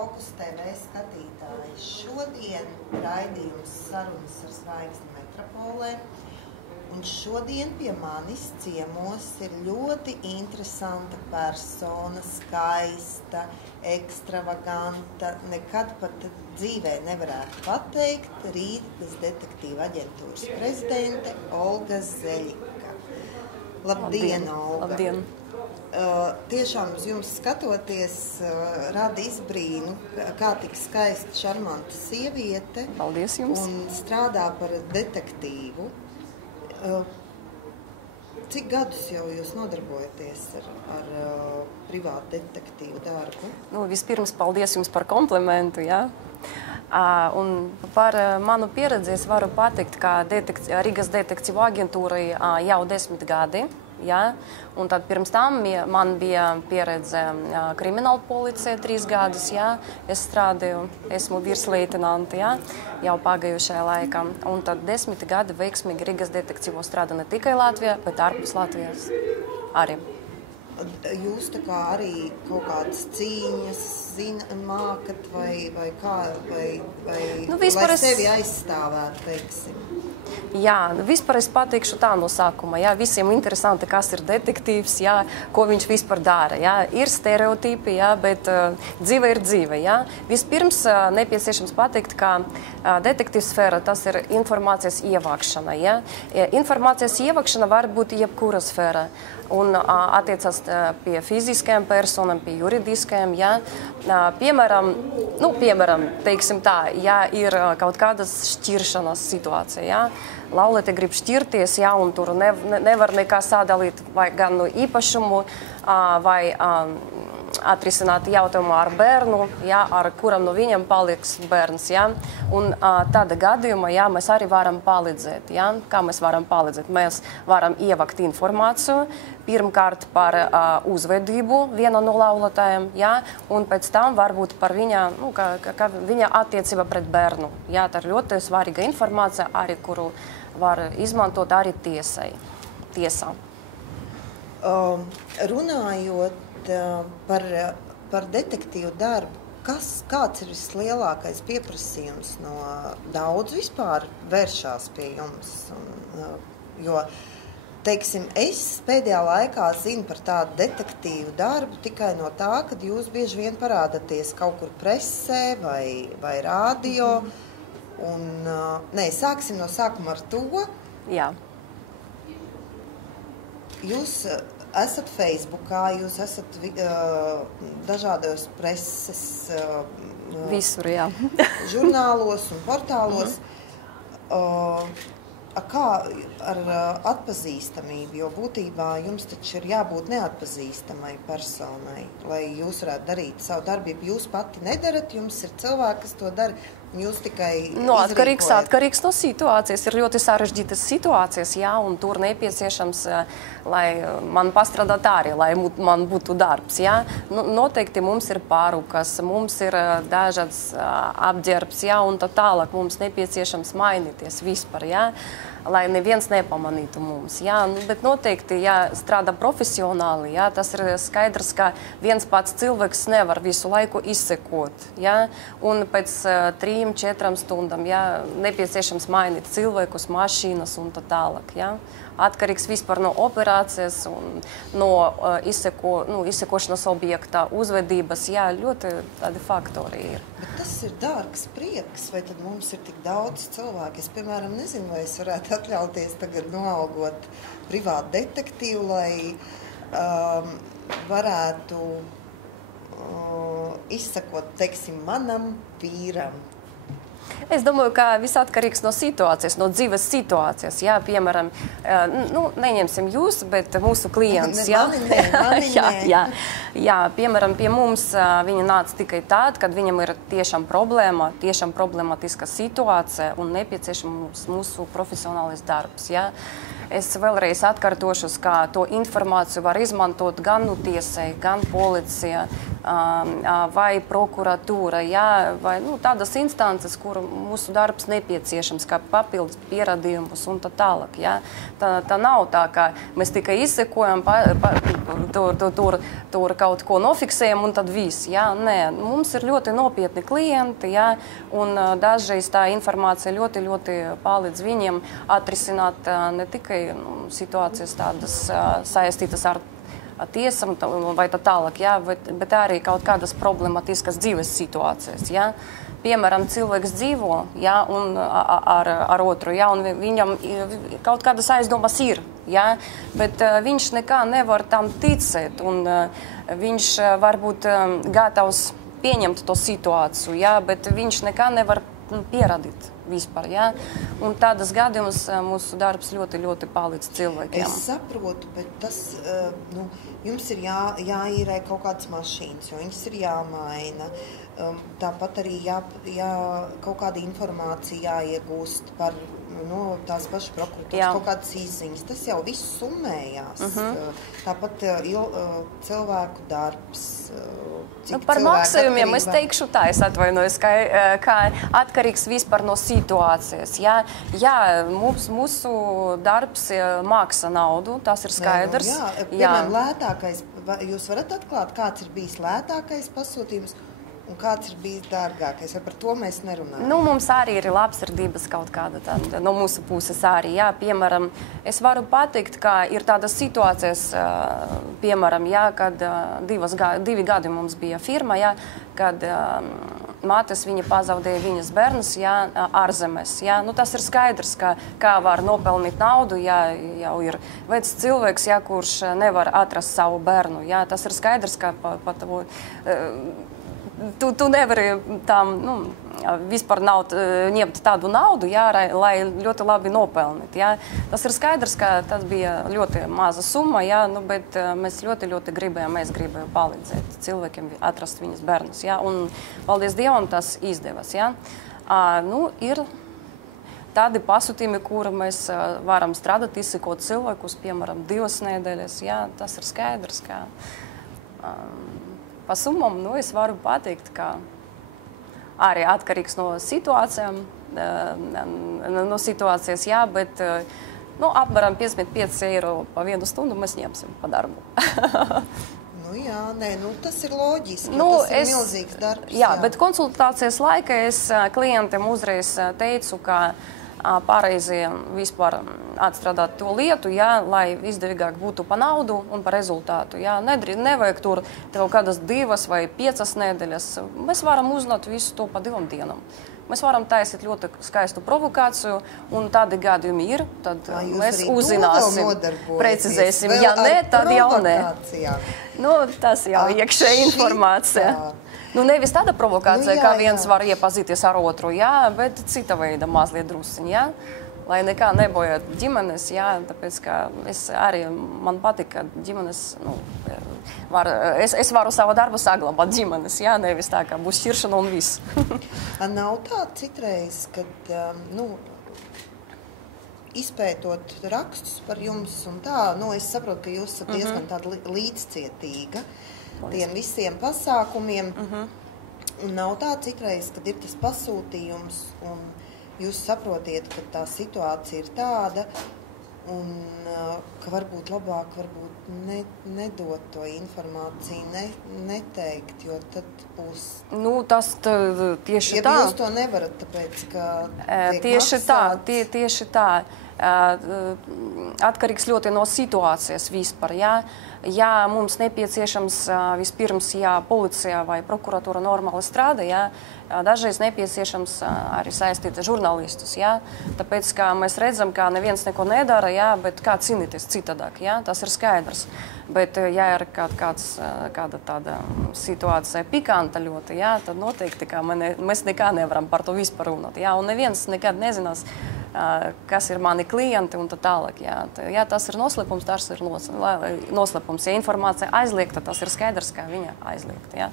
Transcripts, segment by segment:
Fokus TV skatītāji. Šodien raidījums Sarunas ar zvaigzni Metropolē. Un šodien pie manis ciemos ir ļoti interesanta persona, skaista, ekstravaganta, nekad pat dzīvē nevarētu pateikt, Rīgas detektīva aģentūras prezidente Olga Zeļika. Labdien, Olga! Labdien! Tiešām uz jums skatoties rada izbrīnu, kā tik skaista, šarmanta sieviete. Paldies jums! Un strādā par detektīvu. Cik gadus jau jūs nodarbojaties ar privātu detektīvu darbu? Vispirms paldies jums par komplimentu, jā. Un par manu pieredzi es varu pateikt, ka Rīgas detektīvu aģentūrai jau 10 gadi. Ja? Un tad pirms tam man bija pieredze krimināla policija 3 gadus. Ja? Es strādāju, esmu virsleitenanti, ja? Jau pagājušajā laikā. Un tad 10 gadi veiksmīgi Rīgas detektīvos strādā ne tikai Latvijā, bet ārpus Latvijas arī. Jūs tā kā arī kaut kādas cīņas mākat vai kā, lai sevi aizstāvētu, teiksim? Jā, vispār es pateikšu tā no sākuma. Jā, visiem interesanti, kas ir detektīvs, jā, ko viņš vispār dara. Jā. Ir stereotipi, jā, bet dzīve ir dzīve. Jā. Vispirms nepieciešams pateikt, ka detektīvs sfēra tas ir informācijas ievākšana. Jā. Informācijas ievākšana var būt jebkura sfēra. Un attiecas pie fiziskajām personām, pie juridiskajām. Ja? Piemēram, teiksim tā, ja ir kaut kādas šķiršanas situācija, ja? Laulēti grib šķirties, ja? Un tur nevar nekā sadalīt vai gan no īpašumu, vai atrisināt jautājumu ar bērnu, ja? Ar kuram no viņiem paliks bērns. Ja? Un tāda gadījumā ja, mēs arī varam palīdzēt. Ja? Kā mēs varam palīdzēt? Mēs varam ievākt informāciju, pirmkārt par uzvedību viena no laulātājiem, ja? Un pēc tam varbūt par viņa, viņa attiecība pret bērnu. Ja? Tā ir ļoti svarīga informācija, arī, kuru var izmantot arī tiesā. Jā. Jūs esat Facebookā, jūs esat dažādos preses visur, jā. žurnālos un portālos. Kā ar atpazīstamību, jo būtībā jums taču ir jābūt neatpazīstamai personai, lai jūs varētu darīt savu darbību. Jūs pati nedarat, jums ir cilvēki, kas to dara. Jūs tikai atkarīgs no situācijas. Ir ļoti sarežģītas situācijas, jā, un tur nepieciešams, lai man pastrādāt arī, lai man būtu darbs. Jā. Noteikti mums ir pārukas, mums ir dažāds apģērbs, jā, un tā tālāk mums nepieciešams mainīties vispār, jā, lai neviens nepamanītu mums. Jā. Bet noteikti, ja strādā profesionāli, jā, tas ir skaidrs, ka viens pats cilvēks nevar visu laiku izsekot. Jā, un pēc 3-4 stundām jā, nepieciešams mainīt cilvēkus, mašīnas un tā tālāk. Jā. Atkarīgs vispār no operācijas un no izsekošanas objekta, uzvedības. Jā, ļoti tādi faktori ir. Bet tas ir dārgs prieks, vai tad mums ir tik daudz cilvēku? Es, piemēram, nezinu, vai es varētu atļauties tagad noalgot privātu detektīvu, lai varētu izsakot, teiksim, manam vīram. Es domāju, ka viss atkarīgs no situācijas, no dzīves situācijas. Jā, piemēram, neņemsim jūs, bet mūsu klients. Jā, piemēram, pie mums viņi nāca tikai tad, kad viņam ir tiešām problemātiska situācija un nepieciešams mūsu profesionālais darbs. Jā. Es vēlreiz atkārtošos, ka to informāciju var izmantot gan tiesai, gan policija, vai prokuratūra, jā, vai tādas instances, kur mūsu darbs nepieciešams, kā papildus pierādījumus un tā tālāk. Jā. Tā nav tā, ka mēs tikai izsekojam, tur kaut ko nofiksējam un tad viss. Jā. Nē, mums ir ļoti nopietni klienti, jā, un dažreiz tā informācija ļoti, ļoti palīdz viņiem atrisināt ne tikai situācijas tādas saistītas ar tiesam vai tā tālāk, jā, bet arī kaut kādas problematiskas dzīves situācijas. Jā. Piemēram, cilvēks dzīvo, jā, un ar otru, jā, un viņam kaut kādas aizdomas ir, jā, bet viņš nekā nevar tam ticēt, un viņš varbūt gatavs pieņemt to situāciju, jā, bet viņš nekā nevar pierādīt vispār, jā. Un tādas gadījumus mūsu darbs ļoti, ļoti palīdz cilvēkiem. Es saprotu, bet tas, jums ir jāīrē kaut kādas mašīnas, jo viņas ir jāmaina. Tāpat arī kaut kāda informācija jāiegūst par tās pašas prokuratūras, kaut kādas izziņas. Tas jau viss summējās. Tāpat cilvēku darbs. Par maksājumiem es teikšu tā, es atvainojos, kā atkarīgs vispār no situācijas. Jā, mūsu darbs maksā naudu, tas ir skaidrs. Piemēram, lētākais, jūs varat atklāt, kāds ir bijis lētākais pasūtījums? Un kāds ir bijis dārgākais? Vai par to mēs nerunājam? Mums arī ir labsirdības kaut kāda tāda, no mūsu puses arī. Jā, piemēram, es varu pateikt, ka ir tādas situācijas, piemēram, jā, kad 2 gadi mums bija firma, jā, kad mātes viņa pazaudēja viņas bērnus, jā, ārzemēs. Jā. Tas ir skaidrs, kā var nopelnīt naudu, ja jau ir vecs cilvēks, jā, kurš nevar atrast savu bērnu. Jā. Tas ir skaidrs, ka Tu nevari tam vispār ņemt tādu naudu, jā, lai ļoti labi nopelnīt. Jā. Tas ir skaidrs, ka tas bija ļoti maza summa, jā, bet mēs ļoti, ļoti gribējām palīdzēt cilvēkiem atrast viņas bērnus. Jā, un, paldies Dievam, tas izdevās. Jā. Ir tādi pasūtījumi, kuru mēs varam strādāt, izsekot cilvēkus, piemēram, 2 nedēļas. Jā, tas ir skaidrs, ka pa summam, es varu pateikt, ka arī atkarīgs no situācijām, situācijas, jā, bet apmēram 55 eiro pa 1 stundu mēs ņemsim pa darbu. Tas ir loģiski, tas ir milzīgs darbs. Jā, bet konsultācijas laikā es klientiem uzreiz teicu, ka pareizi vispār atstrādāt to lietu, jā, lai izdevīgāk būtu pa naudu un pa rezultātu. Jā. Nevajag tur tev kādas 2 vai 5 nedēļas. Mēs varam uzzināt visu to pa 2 dienām. Mēs varam taisīt ļoti skaistu provokāciju, un tādi gadījumi ir, tad mēs uzzināsim, precizēsim. Ja nē, tad jau nē. Tas jau iekšēja informācija. Nevis tāda provokācija, kā viens var iepazīties ar otru, jā, bet cita veida mazliet drusciņi, jā. Lai nekā nebojāt ģimenes, jā, tāpēc, ka man patīk, ka ģimenes, es varu savu darbu saglabāt ģimenes, jā, nevis tā, ka būs šķiršana un viss. Nav tā citreiz, kad, izpētot rakstus par jums un tā, es saprotu, ka jūs esat diezgan tāda līdzcietīga tiem visiem pasākumiem. Un nav tā citreiz, kad ir tas pasūtījums un jūs saprotiet, ka tā situācija ir tāda un ka varbūt labāk nedot to informāciju, neteikt, jo tad būs... Tas tieši tā. Ja jūs to nevarat, tāpēc, ka tieši tā. Atkarīgs ļoti no situācijas vispār, jā. Ja mums nepieciešams vispirms, ja policija vai prokuratūra normāli strādā, jā, dažreiz nepieciešams arī saistīt žurnālistus, jā. Tāpēc, kā mēs redzam, ka neviens neko nedara, jā, bet kā cīnīties citādāk, jā, tas ir skaidrs. Bet, ja ir kāda tāda situācija pikanta ļoti, jā, tad noteikti, ka mēs nekā nevaram par to vispār runāt, jā, un neviens nekad nezinās, kas ir mani klienti un tā tālāk. Ja tas ir noslēpums, tas ir noslēpums. Ja informācija aizliegta, tas ir skaidrs, ka viņa aizliegta.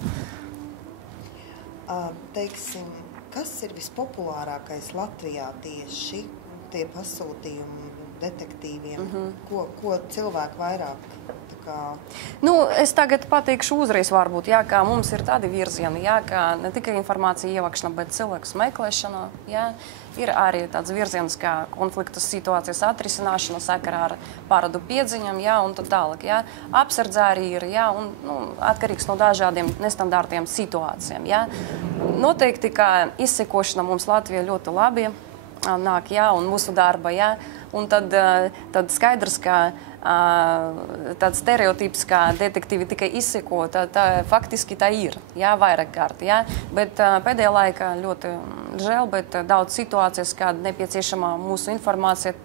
Teiksim, kas ir vispopulārākais Latvijā tieši tie pasūtījumi detektīviem? Ko cilvēki vairāk Es tagad pateikšu uzreiz varbūt, jā, kā mums ir tādi virzieni, jā, kā ne tikai informācija ievākšana, bet cilvēku meklēšana, jā. Ir arī tāds virziens, kā konflikta situācijas atrisināšana sakarā ar parādu piedziņam, jā, un tad tālāk, jā. Apsardze arī ir, jā, un, atkarīgs no dažādiem nestandartiem situācijām, jā. Noteikti, kā izsekošana mums Latvijā ļoti labi nāk, jā, un mūsu darba, jā. Un tad skaidrs, ka tāds stereotips, kā detektīvi tikai izseko, faktiski tā ir, jā, vairāk kārt, jā. Bet pēdējā laikā ļoti žēl, bet daudz situācijas, kad nepieciešama mūsu informācija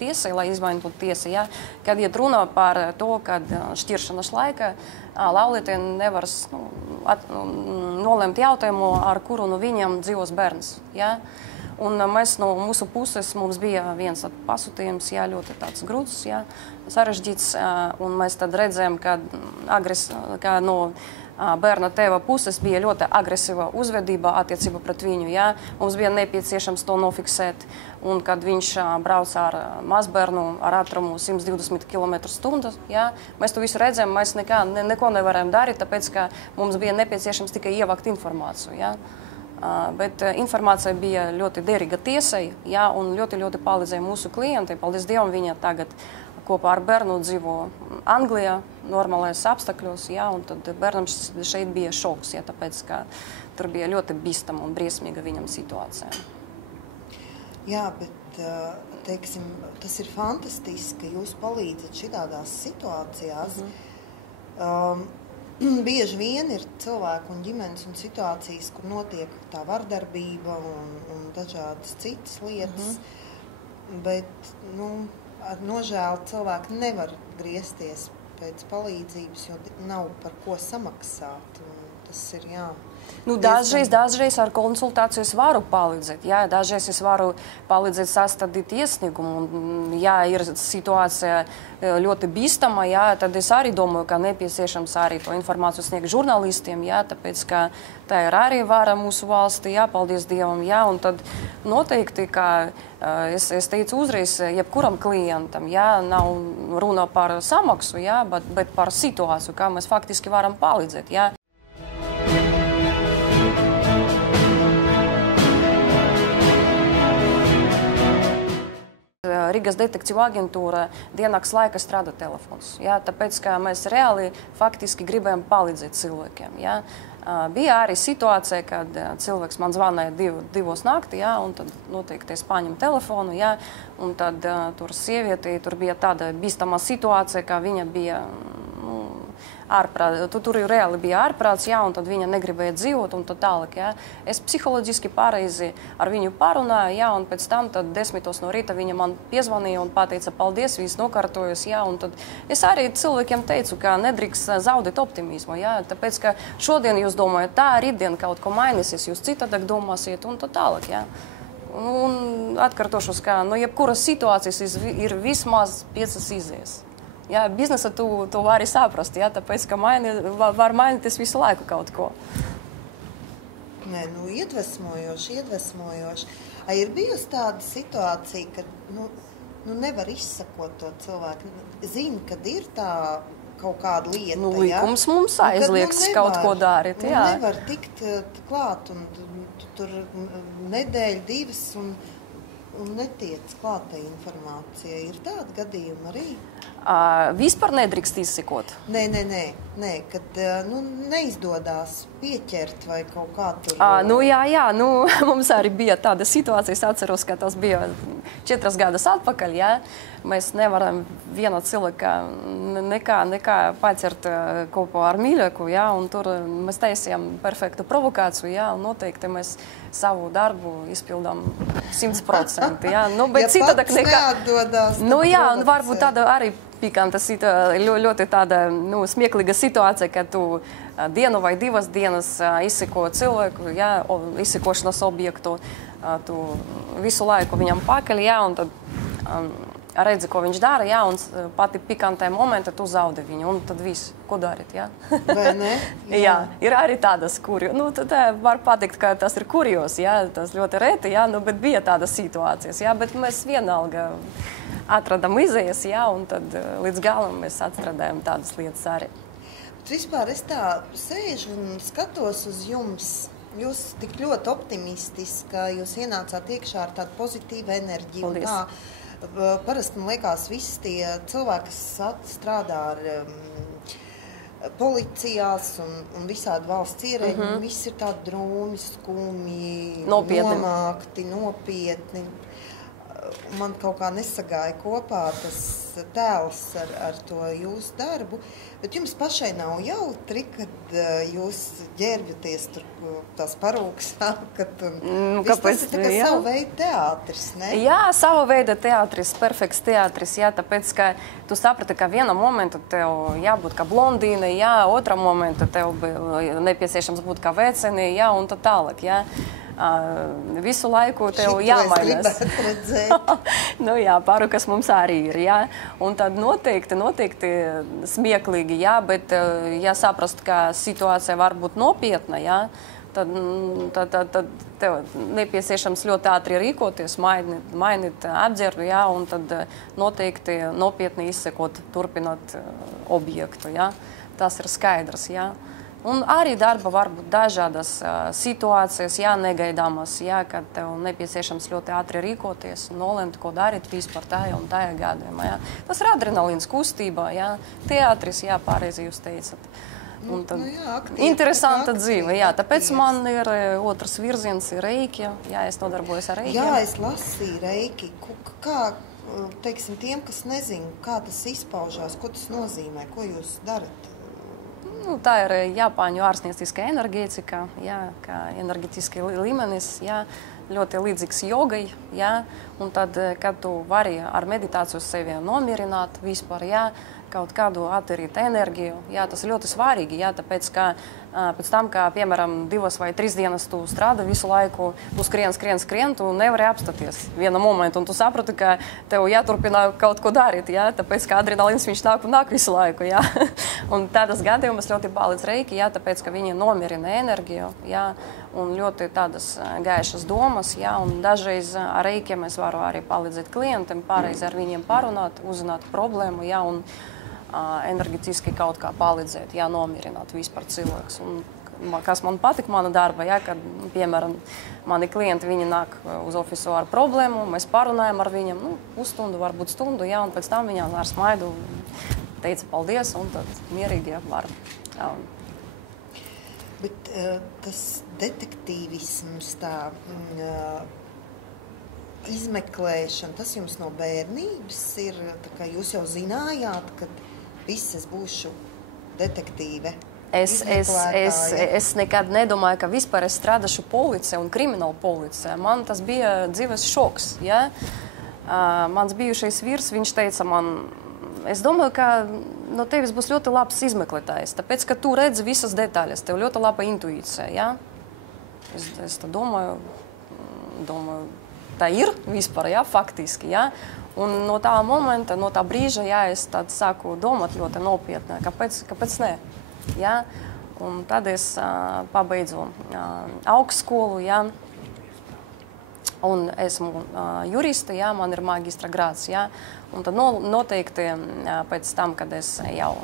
tiesai, lai izmainītu tiesai, jā. Kad iet runa par to, kad šķiršanas laika laulītē nevar nolemt jautājumu, ar kuru no viņiem dzīvos bērns, jā. Un mēs no mūsu puses, mums bija viens pasūtījums, jā, ļoti tāds grūts, jā, sarežģīts, un mēs tad redzējām, ka no bērna tēva puses bija ļoti agresīva uzvedība attiecībā pret viņu, jā. Mums bija nepieciešams to nofiksēt, un kad viņš brauc ar mazbērnu ar ātrumu 120 km/h, jā, mēs to visu redzējām, mēs neko nevarējām darīt, tāpēc, ka mums bija nepieciešams tikai ievākt informāciju, jā. Bet informācija bija ļoti derīga tiesai, jā, un ļoti palīdzēja mūsu klientiem. Paldies Dievam, viņa tagad kopā ar bērnu dzīvo Anglijā, normālajos apstākļos, jā, un tad bērnam šeit bija šoks, jā, tāpēc, ka tur bija ļoti bīstama un briesmīga viņam situācija. Jā, bet, teiksim, tas ir fantastiski, ka jūs palīdzat šitādās situācijās. Bieži vien ir cilvēku un ģimenes un situācijas, kur notiek tā vardarbība un dažādas citas lietas, bet, ar nožēlu cilvēki nevar griezties pēc palīdzības, jo nav par ko samaksāt, un tas ir, jā. Dažreiz ar konsultāciju es varu palīdzēt, jā, dažreiz es varu palīdzēt sastādīt iesniegumu, un, ja ir situācija ļoti bīstama, jā, tad es arī domāju, ka nepieciešams arī to informāciju sniegt žurnālistiem, jā, tāpēc, ka tā ir arī vara mūsu valstī, jā, paldies Dievam, jā, un tad noteikti, ka es teicu uzreiz jebkuram klientam, jā, nav runa par samaksu, jā, bet par situāciju, kā mēs faktiski varam palīdzēt, jā. Rīgas detektīvu aģentūra diennakts laika strādā telefons, jā, tāpēc, ka mēs reāli faktiski gribējam palīdzēt cilvēkiem, jā. Bija arī situācija, kad cilvēks man zvanīja 2 naktī, jā, un tad noteikti es paņemu telefonu, jā, un tad tur sievietei, tur bija tāda bīstama situācija, ka viņa bija, tur reāli bija ārprāts, jā, un tad viņa negribēja dzīvot, un tad tālāk, jā. Es psiholoģiski pareizi ar viņu parunāju, jā, un pēc tam tad 10 no rīta viņa man piezvanīja un pateica paldies, viss nokārtojas, jā, un tad es arī cilvēkiem teicu, ka nedrīkst zaudēt optimismu, jā, tāpēc, ka šodien jūs domājat tā, rītdien kaut ko mainīsies, jūs citādāk domāsiet, un tad tālāk, jā. Un atkārtošos, ka no jebkuras situācijas ir vismaz 5 izējas. Jā, biznesa tu vari saprast, jā, tāpēc, ka var mainīties visu laiku kaut ko. Nē, iedvesmojoši. Ir bijusi tāda situācija, ka nevar izsakot to cilvēku. Zini, kad ir tā kaut kāda lieta, likums mums aizliegs kaut ko darīt, jā. Nevar tikt klāt, un tur nedēļa, 2, un netiec klātai informācijai. Ir tāda gadījuma arī? Vispār nedrīkst izsekot? Nē, kad neizdodas pieķert vai kaut kā tur. Jā, mums arī bija tāda situācija, es atceros, ka tas bija 4 gadus atpakaļ, jā. Mēs nevaram viena cilvēka nekā pacert kopā ar mīļāku, jā, un tur mēs taisījām perfektu provokāciju, jā, un noteikti mēs savu darbu izpildām 100%, jā. Bet citādāk nekā. Jā, un varbūt tāda arī pikanta, ļoti tāda, smieklīga situācija, ka tu dienu vai 2 dienas izseko cilvēku, jā, izsekošanas objektu, tu visu laiku viņam pakaļ, jā, un tad redzi, ko viņš dara, jā, un pati pikantē momenta tu zaudi viņu, un tad viss, ko darīt, jā. Vai ne? Jā, ir arī tādas tad var pateikt, ka tas ir kurjos, jā, tas ļoti reti, jā, bet bija tādas situācijas, jā, bet mēs vienalga atradam izējas, jā, un tad līdz galam mēs atstrādājam tādas lietas arī. Bet vispār es tā sēžu un skatos uz jums. Jūs tik ļoti optimistiska, jūs ienācāt iekšā ar tādu pozitīvu enerģiju. Paldies. Un tā, parasti man liekas, visi tie cilvēki, kas strādā ar policijās un visādi valsts ierēģi, visi ir tādi drūmi, skumji, nomākti, nopietni. Man kaut kā nesagāja kopā tas tēls ar to jūsu darbu, bet jums pašai nav jautri, kad jūs ģērbjaties tur tās parūkas sākat un viss tas ir tā kā savu veidu teātris, ne? Jā, savu veidu teātris, perfekts teātris, jā, tāpēc, ka tu saprati, ka viena momenta tev jābūt kā blondīne, jā, otra momenta tev nepieciešams būt kā veceni, jā, un tā tālāk, jā. Visu laiku tev jāmainās. Nu jā, parukas mums arī ir, jā. Un tad noteikti smieklīgi, jā, bet jāsaprast, ka situācija var būt nopietna, jā. Tad tev nepieciešams ļoti ātri rīkoties, mainīt apģērbu, jā, un tad noteikti nopietni izsekot, turpināt objektu, jā. Tas ir skaidrs, jā. Un arī darba var būt dažādas situācijas, jā, negaidāmas, jā, kad tev nepieciešams ļoti ātri rīkoties, nolemt, ko darīt vispār tajā un tajā gadījumā, jā. Tas ir adrenalīns kustībā, jā, teātris, jā, pareizi jūs teicat. Un tad interesanta dzīve, jā, tāpēc man ir otrs virziens ir reiki, jā, es nodarbojos ar reikiem. Jā, es lasīju reiki. Kā, teiksim, tiem, kas nezin, kā tas izpaužās, ko tas nozīmē, ko jūs darat? Nu, tā ir Japāņu ārstnieciskā enerģētika, jā, kā enerģetiski līmenis, jā, ļoti līdzīgs jogai, jā, un tad, kad tu vari ar meditāciju sevi nomierināt vispār, jā, kaut kādu attīrīt enerģiju, jā, tas ir ļoti svarīgi, jā, tāpēc, ka pēc tam, kā, piemēram, 2 vai 3 dienas tu strādā visu laiku, tu skrien, tu nevari apstāties vienu momentu, un tu saproti, ka tev jāturpina kaut ko darīt, jā, tāpēc, ka adrenalīns viņš nāk visu laiku, jā. Un tādas gadījumas ļoti palīdz reiki, jā, tāpēc, ka viņi nomierina enerģiju, jā, un ļoti tādas gaišas domas, jā, un dažreiz ar reikiem es varu arī palīdzēt klientiem, pareizi ar viņiem parunāt, uzzināt problēmu, jā, un enerģetiski kaut kā palīdzēt, jā, nomierināt vispār cilvēks. Un, kas man patika mana darba, jā, kad, piemēram, mani klienti, viņi nāk uz ofisu ar problēmu, mēs parunājam ar viņiem, nu, pusstundu, varbūt stundu, jā, un pēc tam viņām ar smaidu teica paldies, un tad mierīgi, jā, var. Jā. Bet tas detektīvisms, tā izmeklēšana, tas jums no bērnības ir, tā kā jūs jau zinājāt, kad viss es būšu detektīve. Es nekad nedomāju, ka vispār es strādāšu policijā un krimināla policijā. Man tas bija dzīves šoks, jā. Mans bijušais vīrs, viņš teica man, es domāju, ka no tevis būs ļoti labs izmeklētājs, tāpēc, ka tu redzi visas detaļas, tev ļoti laba intuīcija, jā. Es tā domāju, tā ir vispār, jā, faktiski, jā. Un no tā momenta, no tā brīža, jā, es tad sāku domāt ļoti nopietni, kāpēc ne, jā. Un tad es pabeidzu augstskolu, jā. Un esmu jurista, jā, man ir magistra grāds, jā. Un tad noteikti pēc tam, kad es jau,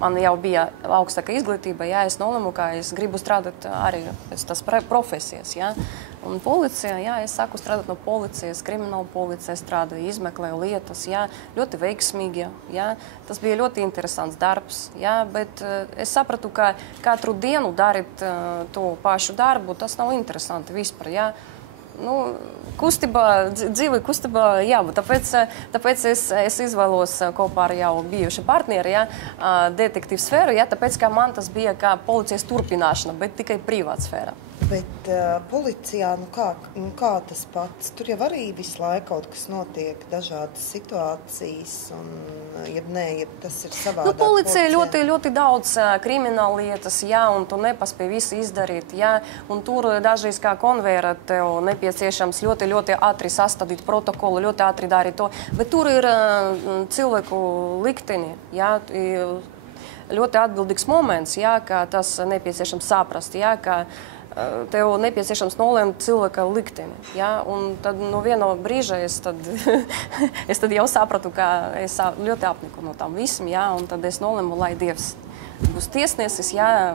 man jau bija augstāka izglītība, jā, es nolēmu, ka es gribu strādāt arī pēc tās profesijas, jā. Un policija, jā, es sāku strādāt no policijas, krimināla policija strādāju, izmeklēju lietas, jā, ļoti veiksmīgi, jā. Tas bija ļoti interesants darbs, jā, bet es sapratu, ka katru dienu darīt to pašu darbu, tas nav interesanti vispār, jā. Nu, dzīve kustībā, jā, tāpēc es izvēlos kopā ar jau bijuši partneri, jā, detektīvu sfēru, jā, tāpēc, ka man tas bija kā policijas turpināšana, bet tikai privāta sfēra. Bet policijā, nu kā tas pats? Tur jau arī visu laiku kaut kas notiek, dažādas situācijas, un, jeb tas ir savādāk. Nu, policija ļoti daudz krimināla lietas, jā, un tu nepaspēj visu izdarīt, jā, un tur dažreiz kā konvejera tev nepieciešams ļoti ātri sastādīt protokolu, ļoti ātri darīt to, bet tur ir cilvēku likteni, jā, ļoti atbildīgs moments, jā, ka tas nepieciešams saprast, jā, ka tev nepieciešams nolēmt cilvēka likteni. Ja? Un tad no viena brīža es tad jau sapratu, ka es ļoti apniku no tam visam, ja? Un tad es nolēmu, lai Dievs būs tiesnesis, ja?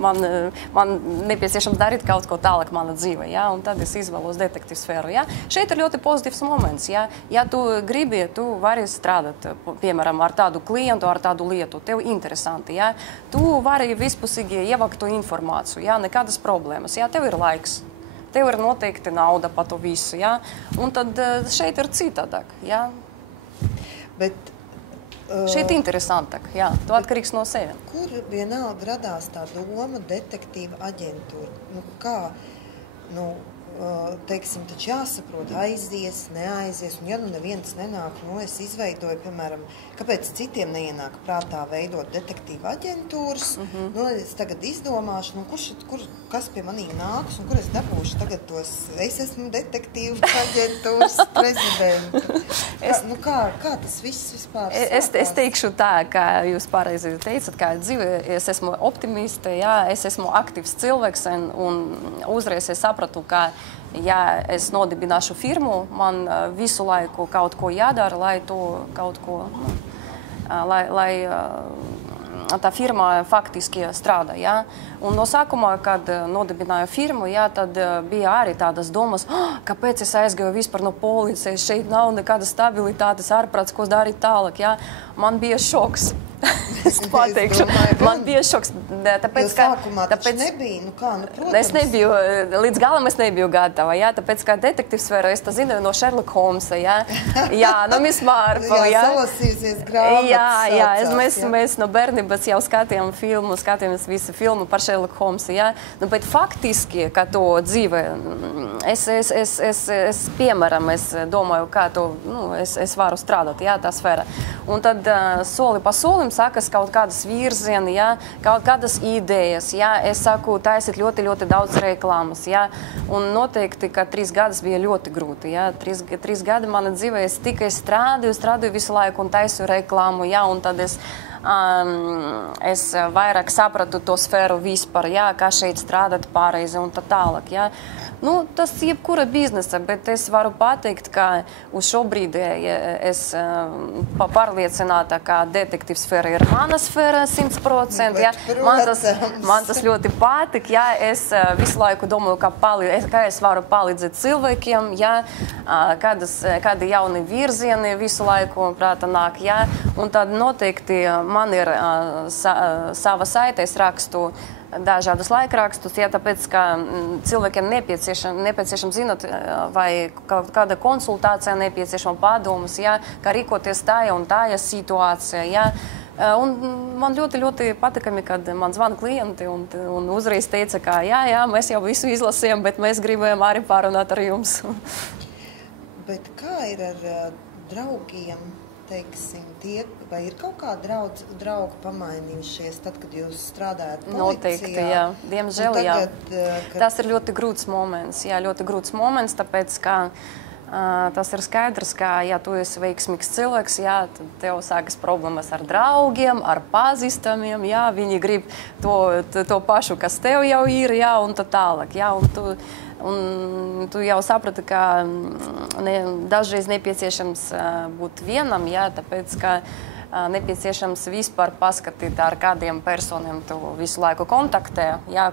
Man nepieciešams darīt kaut ko tālāk mana dzīve, ja? Un tad es izvēlos detektīvu sfēru. Ja? Šeit ir ļoti pozitīvs moments. Ja? Ja tu gribi, tu vari strādāt, piemēram, ar tādu klientu, ar tādu lietu. Tev interesanti. Ja? Tu vari vispusīgi ievākt to informāciju. Ja? Nekādas problēmas. Ja? Tev ir laiks. Tev ir noteikti nauda par to visu. Ja? Un tad šeit ir citādāk. Ja? Bet šeit interesantāk, jā, tu atkarīgs no sevi. Kur vienalga radās tā doma detektīva aģentūra? Nu, kā, teiksim, taču jāsaprot, aizies, neaizies, un ja nu neviens nenāk, es izveidoju, piemēram, kāpēc citiem neienāk prātā veidot detektīva aģentūras, es tagad izdomāšu, kas pie manīm nāks, un kur es dabūšu tagad tos, es esmu detektīva aģentūras prezidenta. Kā tas viss vispār sākās? Es teikšu tā, kā jūs pareizi teicat, kā dzīve, es esmu optimiste, jā, es esmu aktīvs cilvēks, un uzreiz es sapratu, ka ja es nodibināšu firmu, man visu laiku kaut ko jādara, lai to kaut ko, lai tā firma faktiski strādā. Ja? Un no sākumā, kad nodibināju firmu, ja, tad bija arī tādas domas, kāpēc es aizgāju vispār no policijas, šeit nav nekāda stabilitātes, ārprāts, ko darīt tālāk. Ja? Man bija šoks. Es pateikšu, man bija šoks. Tāpēc, sākumā taču nebija, protams. Es nebiju, līdz galam es nebiju gatava, jā, tāpēc kā detektīvs sfēra, es to zinu no Sherlock Holmesa, jā. Jā, no Miss Marple, jā. Salasīsies grāmatas. Jā, mēs no bērnības jau skatījāmies visu filmu par Sherlock Holmesu, jā. Bet faktiski, kā to dzīve, es piemēram, es domāju, kā to, es varu strādāt, jā, tā sfēra. Un tad soli pa solim sākas kaut kādas virzieni, ja, kaut kādas idejas, ja, es saku, taisīt ļoti, ļoti daudz reklāmas, ja, un noteikti, ka 3 gadus bija ļoti grūti, ja, 3 gadi mana dzīve, es tikai strādāju visu laiku un taisu reklāmu, ja, un tad es vairāk sapratu to sfēru vispār, ja, kā šeit strādāt pareizi un tā tālāk, ja. Tas jebkura biznesa, bet es varu pateikt, ka uz šo brīdi es pārliecināta, ka detektīvs sfēra ir mana sfēra 100%. Ja? Man tas ļoti patīk. Ja? Es visu laiku domāju, kā es varu palīdzēt cilvēkiem, ja? Kādi jauni virzieni visu laiku prātā nāk. Ja? Un tad noteikti man ir sava saite, es rakstu dažādus laikrakstus, ja, tāpēc, ka cilvēkiem nepieciešams zināt, vai kāda konsultācija nepieciešama padomus, ja, kā rīkoties tāja un tāja situācija. Ja. Un man ļoti, ļoti patikami, kad man zvana klienti un uzreiz teica, ka jā, mēs jau visu izlasījām, bet mēs gribējām arī pārunāt ar jums. Bet kā ir ar draugiem? Teiksim, vai ir kaut kādi draugi pamainījušies tad, kad jūs strādājat policijā? Noteikti, jā. Diemžēl, tagad, jā. Tas ir ļoti grūts moments. Jā, ļoti grūts moments, tāpēc, ka tas ir skaidrs, ka, ja tu esi veiksmīgs cilvēks, jā, tad tev sākas problēmas ar draugiem, ar pazīstamiem, jā, viņi grib to pašu, kas tev jau ir, jā, un tā tālāk, jā, un tu jau saprati, ka dažreiz nepieciešams būt vienam, jā, tāpēc, ka nepieciešams vispār paskatīt, ar kādiem personiem tu visu laiku kontaktē, jā,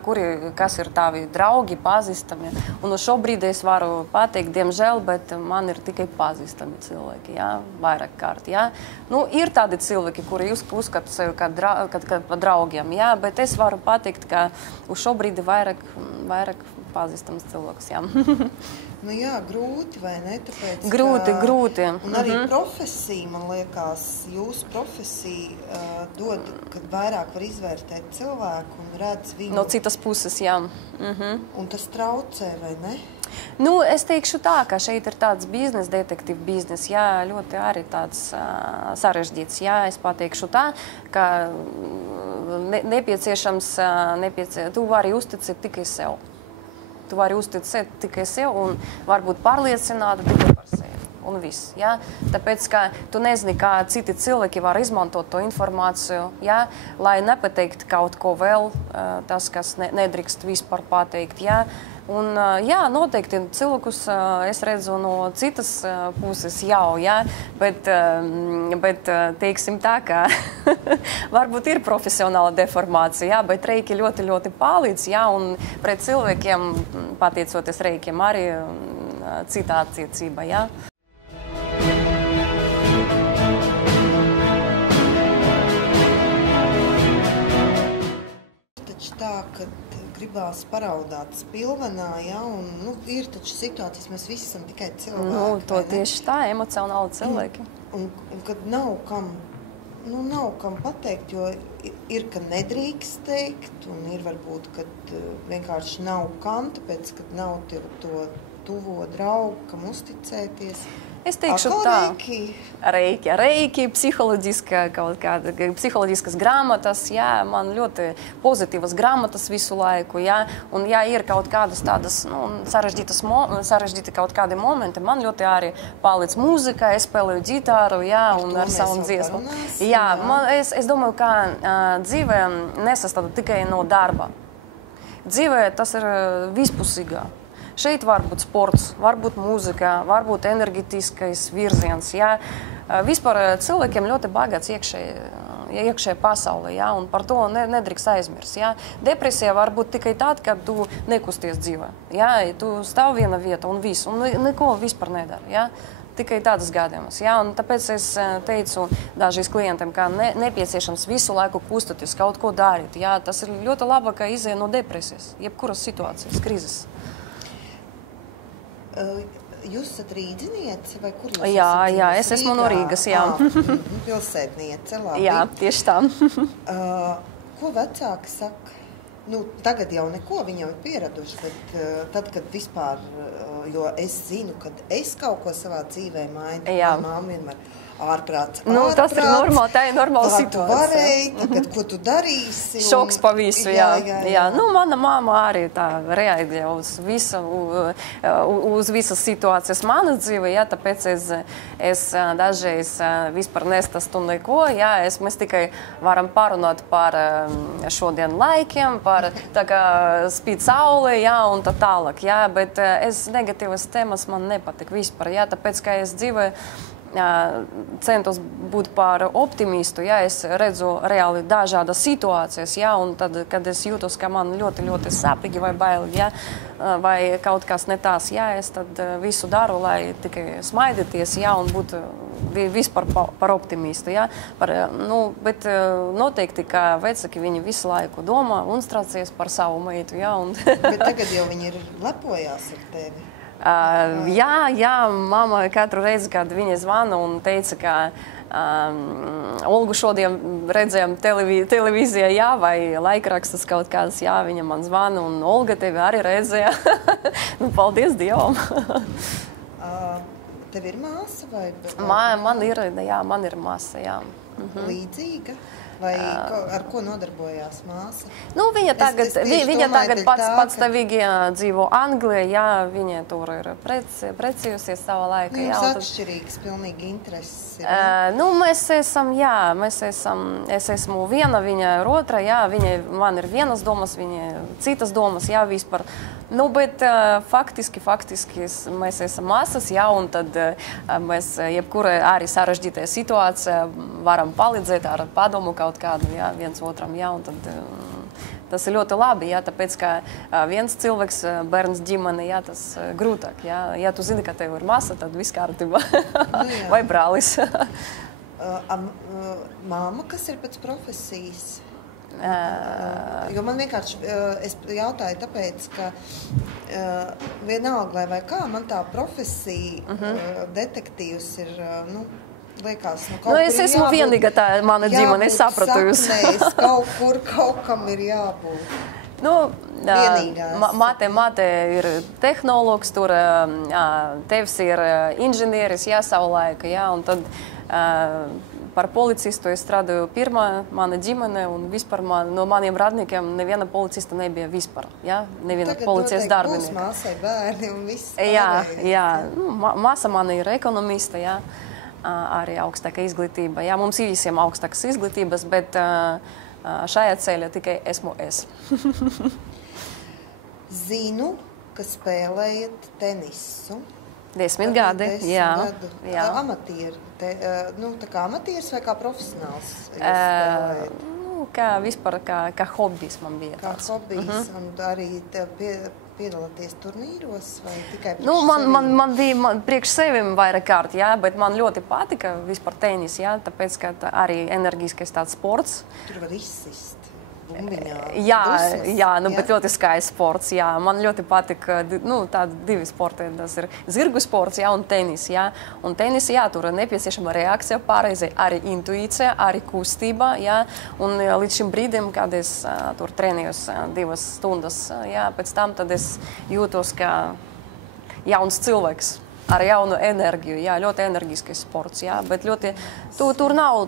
kas ir tavi draugi, pazīstami. Un uz šo brīdi es varu pateikt, diemžēl, bet man ir tikai pazīstami cilvēki, jā, vairāk kārt, jā. Ir tādi cilvēki, kuri uzskata sevi kā pa draugiem, jā, bet es varu pateikt, ka uz šo brīdi vairāk pazīstams cilvēks, jā. Jā, grūti, vai ne? Tāpēc, grūti. Un arī profesija, man liekas, jūsu profesija dod, kad vairāk var izvērtēt cilvēku un redz viņu. No citas puses, jā. Un tas traucē, vai ne? Es teikšu tā, ka šeit ir tāds biznes, detektīva biznes, jā, ļoti arī tāds sarežģīts, jā, es pateikšu tā, ka tu vari uzticēt tikai sev. Tu vari uzticēt tikai sev un varbūt pārliecināta tikai par sevi. un viss. Ja? Tāpēc, ka tu nezini, kā citi cilvēki var izmantot to informāciju, ja? Lai nepateikt kaut ko vēl, tas, kas nedrīkst vispār pateikt. Ja? Un, jā, noteikti cilvēkus es redzu no citas puses jau, ja? Bet teiksim tā, ka varbūt ir profesionāla deformācija, ja? Bet reiki ļoti, ļoti palīdz, ja? Un pret cilvēkiem, pateicoties reikiem, arī cita attiecība. Ja? Taču tā, ka gribās paraudāt spilvenā, ja, un, ir taču situācijas, mēs visi esam tikai cilvēki. To tieši tā, emocionāli cilvēki. Un kad nav kam pateikt, jo ir, ka nedrīkst teikt, un ir varbūt, kad vienkārši nav kam, tāpēc, kad nav to tuvo draugu, kam uzticēties. Es teikšu tā, reiki, psiholoģiskas grāmatas, jā, man ļoti pozitīvas grāmatas visu laiku, jā, un ja ir kaut kādas tādas, sarežģīti kaut kādi momenti, man ļoti arī palīdz mūzika, es spēlēju ģitāru, jā, un ar savu dziesmu. Jā, es domāju, ka dzīve nesastāv tikai no darba. Dzīve tas ir vispusīgā. Šeit var būt sports, var būt mūzika, var būt enerģetiskais virziens. Ja? Vispār cilvēkiem ļoti bagāts iekšējā pasaulē, ja? Un par to nedrīkst aizmirst. Ja? Depresija var būt tikai tad, kad tu nekusties dzīvē. Ja? Tu stāv viena vieta un viss, un neko vispār nedara. Ja? Tikai tādas gadījumas. Ja? Un tāpēc es teicu dažiem klientiem, ka nepieciešams visu laiku kustoties, kaut ko darīt. Ja? Tas ir ļoti labākā izēja no depresijas, jebkuras situācijas, krīzes. Jūs esat rīdziniece vai kur jūs esat? Jā, es esmu no Rīgas, jā. Pilsētniece, labi. Jā, tieši tā. Ko vecāki saka? Tagad jau neko, viņi jau ir pieraduši, bet tad, kad vispār, jo es zinu, kad es kaut ko savā dzīvē mainu, mamma vienmēr ārprāts. Tas ir normāli, tā ir normāla situācija. Tu varēji, tagad, ko tu darīsi? Šoks pa visu, jā. Mana mamma arī tā reaģē uz visas situācijas manas dzīve, jā, tāpēc es dažreiz vispār nestastu neko, jā, mēs tikai varam parunāt par šodien laikiem, par tā kā spīd saule, jā, un tā tālāk, jā, bet negatīvas tēmas man nepatik vispār, jā, tāpēc, ka es dzīvoju centos būt par optimistu, ja es redzu reāli dažādas situācijas, ja, un tad, kad es jūtos, ka man ļoti, ļoti sāpīgi vai baili, ja, vai kaut kas ne tās, ja, es tad visu daru, lai tikai smaidīties, ja, un būt vispār par optimistu, ja, bet noteikti, ka vecāki viņi visu laiku domā un strācies par savu meitu, ja, un... Bet tagad jau viņi ir lepojās ar tevi. Jā, mamma katru reizi, kad viņa zvana un teica, ka Olgu šodien redzējām televīzijā, jā, vai laikrakstas kaut kādas, jā, viņa man zvana, un Olga tevi arī redzēja. Paldies Dievam! Tev ir māsa vai? Man ir māsa, jā. Līdzīga? Vai ar ko nodarbojās māsa? Viņa tagad patstāvīgi dzīvo Anglijā, jā, viņa tur ir precījusies savā laikā. Jums atšķirīgs pilnīgi intereses ir? Es esmu viena, viņa ir otra, jā, man ir vienas domas, viņa citas domas, jā, vispār. Bet faktiski mēs esam māsas, jā, un tad mēs jebkura arī sarežģītajā situācijā varam palīdzēt ar padomu kaut kādu, jā, viens otram, jā, un tad tas ir ļoti labi, jā, tāpēc, ka viens cilvēks, bērns ģimene, jā, tas grūtāk, jā, ja tu zini, ka tev ir māsa, tad viss kārtībā, vai brālis. Māma, kas ir pēc profesijas? Jo man vienkārši, es jautāju tāpēc, ka vienalga vai kā, man tā profesija detektīvs ir, liekas, es esmu vienīga tā mana ģimene, es sapratu jūs. Kaut kam ir jābūt. Māte ir tehnologs, tur tevs ir inženieris, jā, savu laiku, jā, un tad par policistu es strādāju pirmā mana ģimene, un vispār no maniem radniekiem neviena policista nebija vispār. Ja? Neviena policijas darbinieka. Tagad būs māsai bērni un viss pārējais. Jā. Nu, māsa mana ir ekonomista, jā. Arī augstāka izglītība. Jā, mums ir visiem augstākas izglītības, bet šajā ceļā tikai esmu es. Zinu, ka spēlējat tenisu. 10 gadi, jā. Amatieri, tā kā amatieris vai kā profesionāls? Kā vispār, kā hobijs man bija tāds. Kā hobijs, un arī piedalāties turnīros vai tikai priekš sevim? Man bija priekš sevim vairāk kārt, jā, bet man ļoti patika vispār tenis, jā, tāpēc, ka arī enerģiskais tāds sports. Tur var izsist. Bumbiņā, jā, bet ļoti skaists sports, jā. Man ļoti patika, tādi divi sporti, tas ir zirgu sports, jā, un tenis, jā. Un tenis, jā, tur ir nepieciešama reakcija pareizi, arī intuīcija, arī kustība, jā. Un līdz šim brīdim, kad es tur trenējos 2 stundas, jā, pēc tam tad es jūtos kā jauns cilvēks. Ar jaunu enerģiju, jā, ļoti enerģiskais sports, jā, bet ļoti, tur nav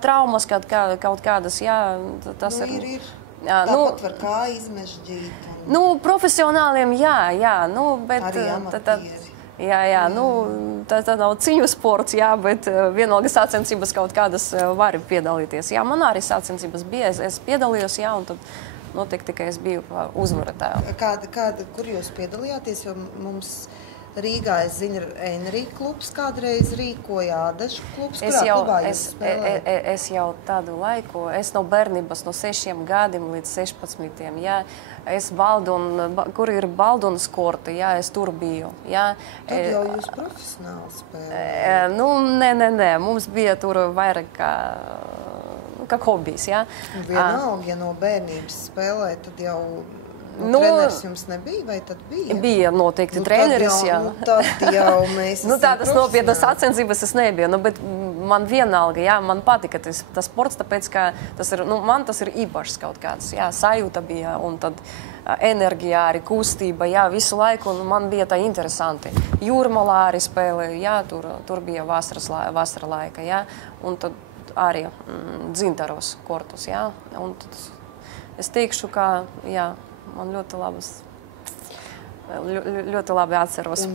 traumas kaut kādas, jā, tas ir. Tāpat var kā izmežģīt. Profesionāliem, jā, bet... Arī amatieri. Jā, tā nav cīņu sports, jā, bet vienalga sacensības kaut kādas var piedalīties. Jā, man arī sacensības bija, es piedalījos, jā, un tad noteikti, ka es biju uzvarētāja. Kur jūs piedalījāties, jo mums... Rīgā, es zinu, Enrī klubs kādreiz rīkoja, Ādašu klubs, kurā klubā jūs spēlējat? Es jau tādu laiku, es no bērnības, no 6 gadiem līdz 16, jā, es kur ir Baldonas korti, jā, es tur biju, jā. Tad jau jūs profesionāli spēlējat? Nē, mums bija tur vairāk kā hobijs, jā. Vienalga, ja no bērnības spēlē, tad jau... treneris jums nebija, vai tad bija? Bija noteikti treneris, jā. Tad jau mēs esam tādas nopietnas sacensības es nebija, bet man vienalga, jā, man patika tas sports, tāpēc, ka tas ir, man tas ir īpašs kaut kāds, jā, sajūta bija, un tad enerģija, arī kustība, jā, visu laiku, un man bija tā interesanti. Jūrmalā arī spēlēju, jā, tur bija vasara laika, jā, un tad arī dzintaros kortus, jā, un tad es teikšu, ka, jā, man ļoti labi atceros. Un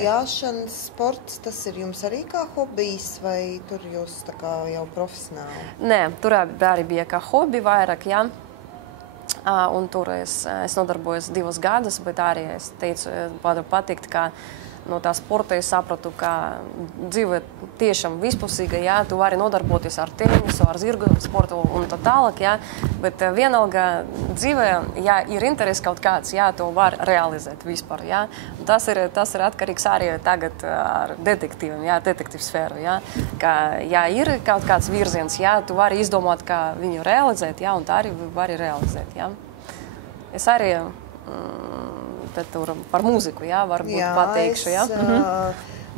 jāšanas sports, tas ir jums arī kā hobijs, vai tur jūs tā kā jau profesionāli? Nē, tur arī bija kā hobi vairāk, jā. Un tur es nodarbojos 2 gadus, bet arī es teicu, varu patikt, ka no tā sporta es sapratu, ka dzīve tiešām vispusīga, jā, tu vari nodarboties ar tenisu, ar zirgu sportu un tā tālāk, jā, bet vienalga dzīvē, ja ir interesi kaut kāds, jā, to var realizēt vispār, jā. Tas ir atkarīgs arī tagad ar detektīviem, jā, detektīvu sfēru, jā, ka, ja ir kaut kāds virziens, jā, tu vari izdomāt, kā viņu realizēt, jā, un tā arī vari realizēt, jā. Es arī tur par mūziku, jā, varbūt pateikšu, jā.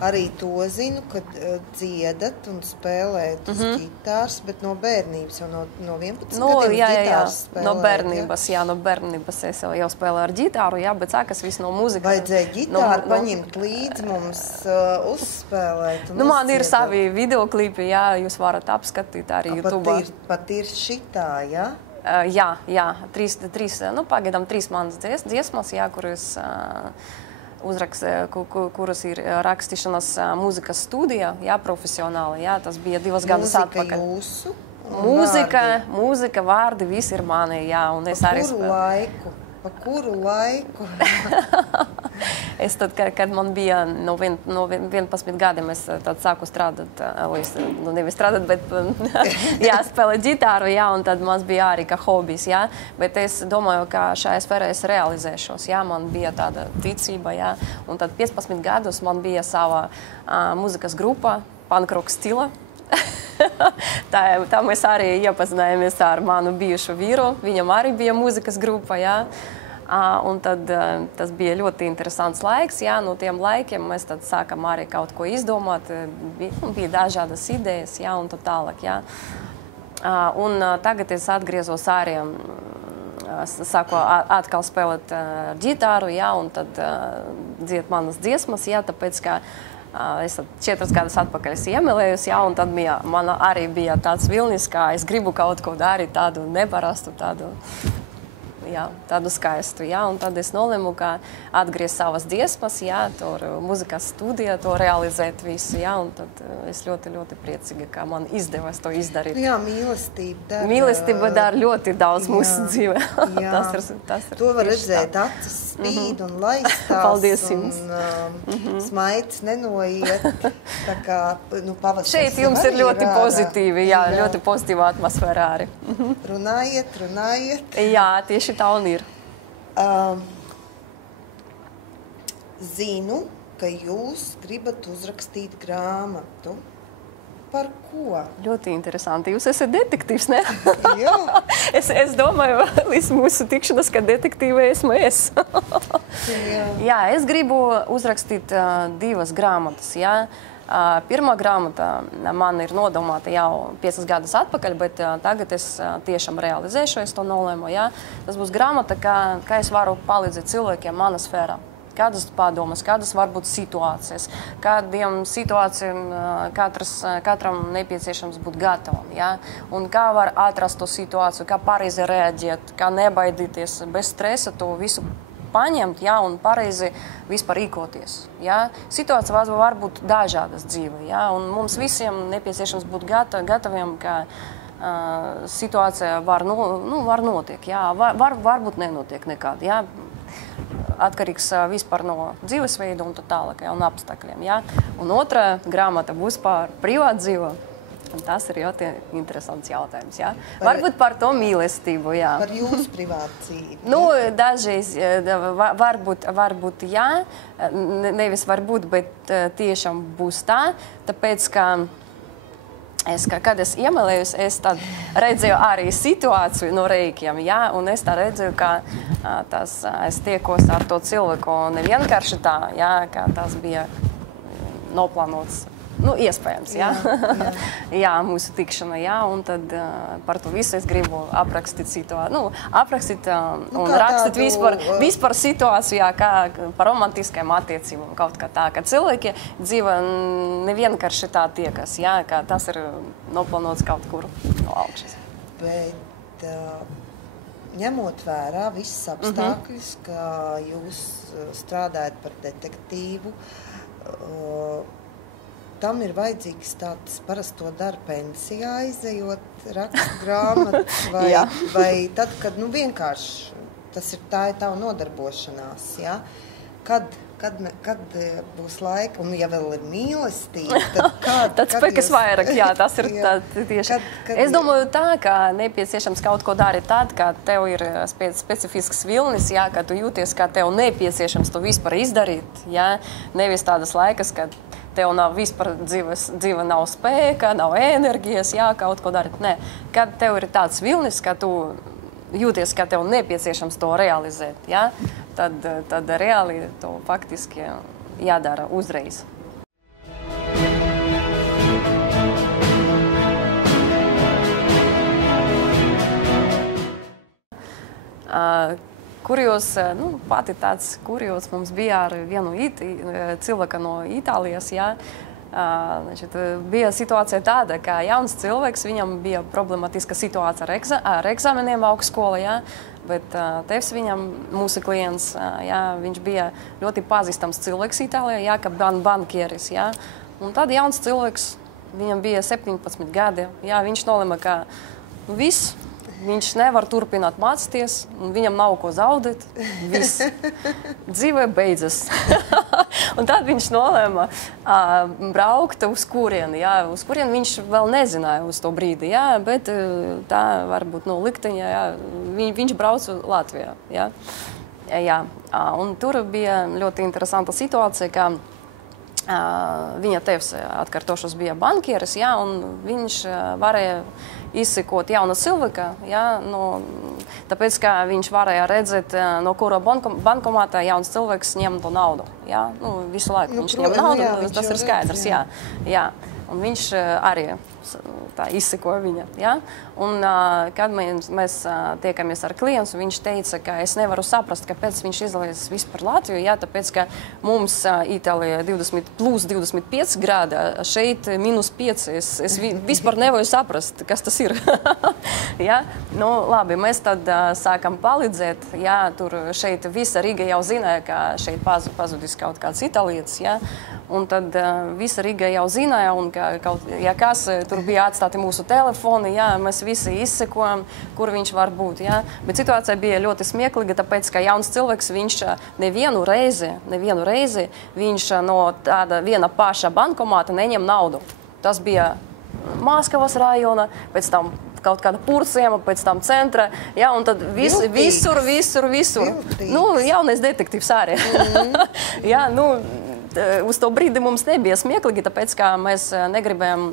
Arī to zinu, ka dziedat un spēlēt uz ģitāras, bet no bērnības, jau no 11 gadiem ģitāras spēlēt. No bērnības, jā, no bērnības es jau spēlēju ar ģitāru, jā, bet sākas viss no mūzika. Vajadzēja ģitāru paņemt līdzi mums uzspēlēt. Man ir savi videoklipi, jā, jūs varat apskatīt arī YouTube. Pat ir šitā, jā? Jā, pagaidām 3 manas dziesmas, jā, kuras ir rakstīšanas mūzikas studija, jā, profesionāli, jā, tas bija 2 gadus atpakaļ. Mūzika, vārdi, viss ir mani, jā, un es arī spēlēju. Pa kuru laiku? Es tad, kad man bija no 11 gadiem, es tad sāku strādāt, nevis strādāt, bet jā, spēlēt ģitāru, jā, un tad man bija arī kā hobijs, jā, bet es domāju, ka šajā sfērā es realizēšos, jā, man bija tāda ticība, jā, un tad 15 gadus man bija sava mūzikas grupa, punkrock stila. Tā mēs arī iepazinājāmies ar manu bijušu vīru, viņam arī bija mūzikas grupa, jā. Un tad tas bija ļoti interesants laiks, jā, no tiem laikiem mēs tad sākam arī kaut ko izdomāt, bija dažādas idejas, jā, un tā tālāk, jā. Un tagad es atgriezos arī, sāku atkal spēlēt ģitāru, jā, un tad dzied manas dziesmas, jā, tāpēc, ka Es 4 gadus atpakaļ iemīlējos, jā, un tad man arī bija tāds vilnis, kā es gribu kaut ko darīt tādu neparastu, tādu skaistu. Jā, un tad es nolēmu, ka atgriezt savas dziesmas, jā, tur muzikas studijā, to realizēt visu. Jā, un tad es ļoti, ļoti priecīga, ka man izdevās to izdarīt. Jā, Mīlestība dara ļoti daudz mūsu dzīvē. Tas ir to var redzēt, acis spīd un laistās. Paldies jums. Un smaids nenoiet. Tā kā, pavasaris šeit jums ir ļoti pozitīvi, jā, ļoti pozitīva atmosfēra arī. Runājiet. Jā, tieši tā un ir. Zinu, ka jūs gribat uzrakstīt grāmatu. Par ko? Ļoti interesanti. Jūs esat detektīvs, ne? Jā. Es domāju, līdz mūsu tikšanās, ka detektīve esmu es. Jā, es gribu uzrakstīt 2 grāmatas, jā. Pirmā grāmata man ir nodomāta jau 5 gadus atpakaļ, bet tagad es tiešām realizēšu, es to nolēmu, jā. Tas būs grāmata, kā es varu palīdzēt cilvēkiem mana sfērā. Kādas padomas, kādas varbūt situācijas, kādiem situācijām katram nepieciešams būt gatavam, jā. Un kā var atrast to situāciju, kā pareizi reaģēt, kā nebaidīties, bez stresa to visu paņemt, jā, un pareizi vispār rīkoties, jā. Situācija var būt dažādas dzīve, jā, un mums visiem nepieciešams būt gataviem, ka situācija var notiek, jā, varbūt nenotiek nekādi, jā. Atkarīgs vispār no dzīvesveidu un tālāk, un apstākļiem, jā. Un otra grāmata būs par privātu dzīvi. Un tas ir ļoti interesants jautājums, jā. Varbūt par to mīlestību, jā. Par jūsu privātu dzīvi. Dažreiz varbūt jā, nevis varbūt, bet tiešām būs tā, tāpēc, ka kad es iemīlējos, es tad redzēju arī situāciju no rēkiem, jā, un es tā redzēju, ka es tiekos ar to cilvēku nevienkārši tā, jā, ka tas bija noplānots. Iespējams, jā. Jā, mūsu tikšana, jā, un tad par to visu es gribu aprakstīt situāciju, un rakstīt vispār situāciju, jā, kā par romantiskajām attiecībām, kaut kā tā, ka cilvēki dzīvo nevienkārši tā tiekas, jā, ka tas ir noplānots kaut kur no augšas. Bet ņemot vērā visas apstākļus, ka jūs strādājat par detektīvu, tam ir vajadzīgs tāds parasto dara pensijā aizejot, rakst grāmatas, vai tad, kad vienkārši tā ir tava nodarbošanās, jā? Kad būs laika, un ja vēl ir mīlestība, tad tad spēkas vairāk, jā, tas ir tieši. Es domāju tā, ka nepieciešams kaut ko darīt tad, ka tev ir specifisks vilnis, jā, ka tu jūties, ka tev nepieciešams to vispār izdarīt, jā, nevis tādas laikas, kad tev nav vispār dzīve nav spēka, nav enerģijas, jā, kaut ko darīt. Nē, kad tev ir tāds vilnis, ka tu jūties, ka tev nepieciešams to realizēt, jā, tad reāli to faktiski jādara uzreiz. Kurjos, pati tāds kurjos mums bija ar vienu cilvēku no Itālijas, jā. Bija situācija tāda, ka jauns cilvēks, viņam bija problematiska situācija ar eksāmeniem augstskolā, jā, bet tevs viņam, mūsu klients, jā, viņš bija ļoti pazīstams cilvēks Itālijā, jā, ka bankieris, jā. Un tad jauns cilvēks, viņam bija 17 gadi, jā, viņš nolēma, ka viss, viņš nevar turpināt mācīties, un viņam nav ko zaudēt. Viss. Dzīve beidzas. Un tad viņš nolēma braukt uz kurieni. Jā, uz kurieni viņš vēl nezināja uz to brīdi, jā, bet tā varbūt no likteņa, jā, viņš brauca Latvijā. Jā. Jā. Un tur bija ļoti interesanta situācija, ka viņa tevs atkārtošos bija bankieris, jā, un viņš varēja izsekot jaunu cilvēku, jā, tāpēc, ka viņš varēja redzēt, no kura bankomātā jauns cilvēks ņem to naudu, jā, visu laiku viņš ņem naudu, tas ir skaidrs, jā. Un viņš arī tā izsekoju viņa. Ja? Un, kad mēs tiekamies ar klientu, viņš teica, ka es nevaru saprast, kāpēc viņš izvēlējies vispār Latviju. Ja? Tāpēc, ka mums Itālijā 25 grādi, šeit -5. Es vispār nevaru saprast, kas tas ir. Ja? Nu, labi, mēs tad sākam palīdzēt. Ja? Tur šeit visa Riga jau zināja, ka šeit pazudis kaut kāds itālietis. Ja? Un tad visa Riga jau zināja, un ja kas, tur bija atstāti mūsu telefoni, jā, mēs visi izsekojam, kur viņš var būt. Jā. Bet situācija bija ļoti smieklīga, tāpēc, ka jauns cilvēks, viņš nevienu reizi viņš no tāda viena paša bankomāta neņem naudu. Tas bija Maskavas rajona, pēc tam kaut kāda Purciema, pēc tam centra, jā, un tad visur. Nu, jaunais detektīvs arī. Jā, nu, uz to brīdi mums nebija smieklīgi, tāpēc, ka mēs negribējām,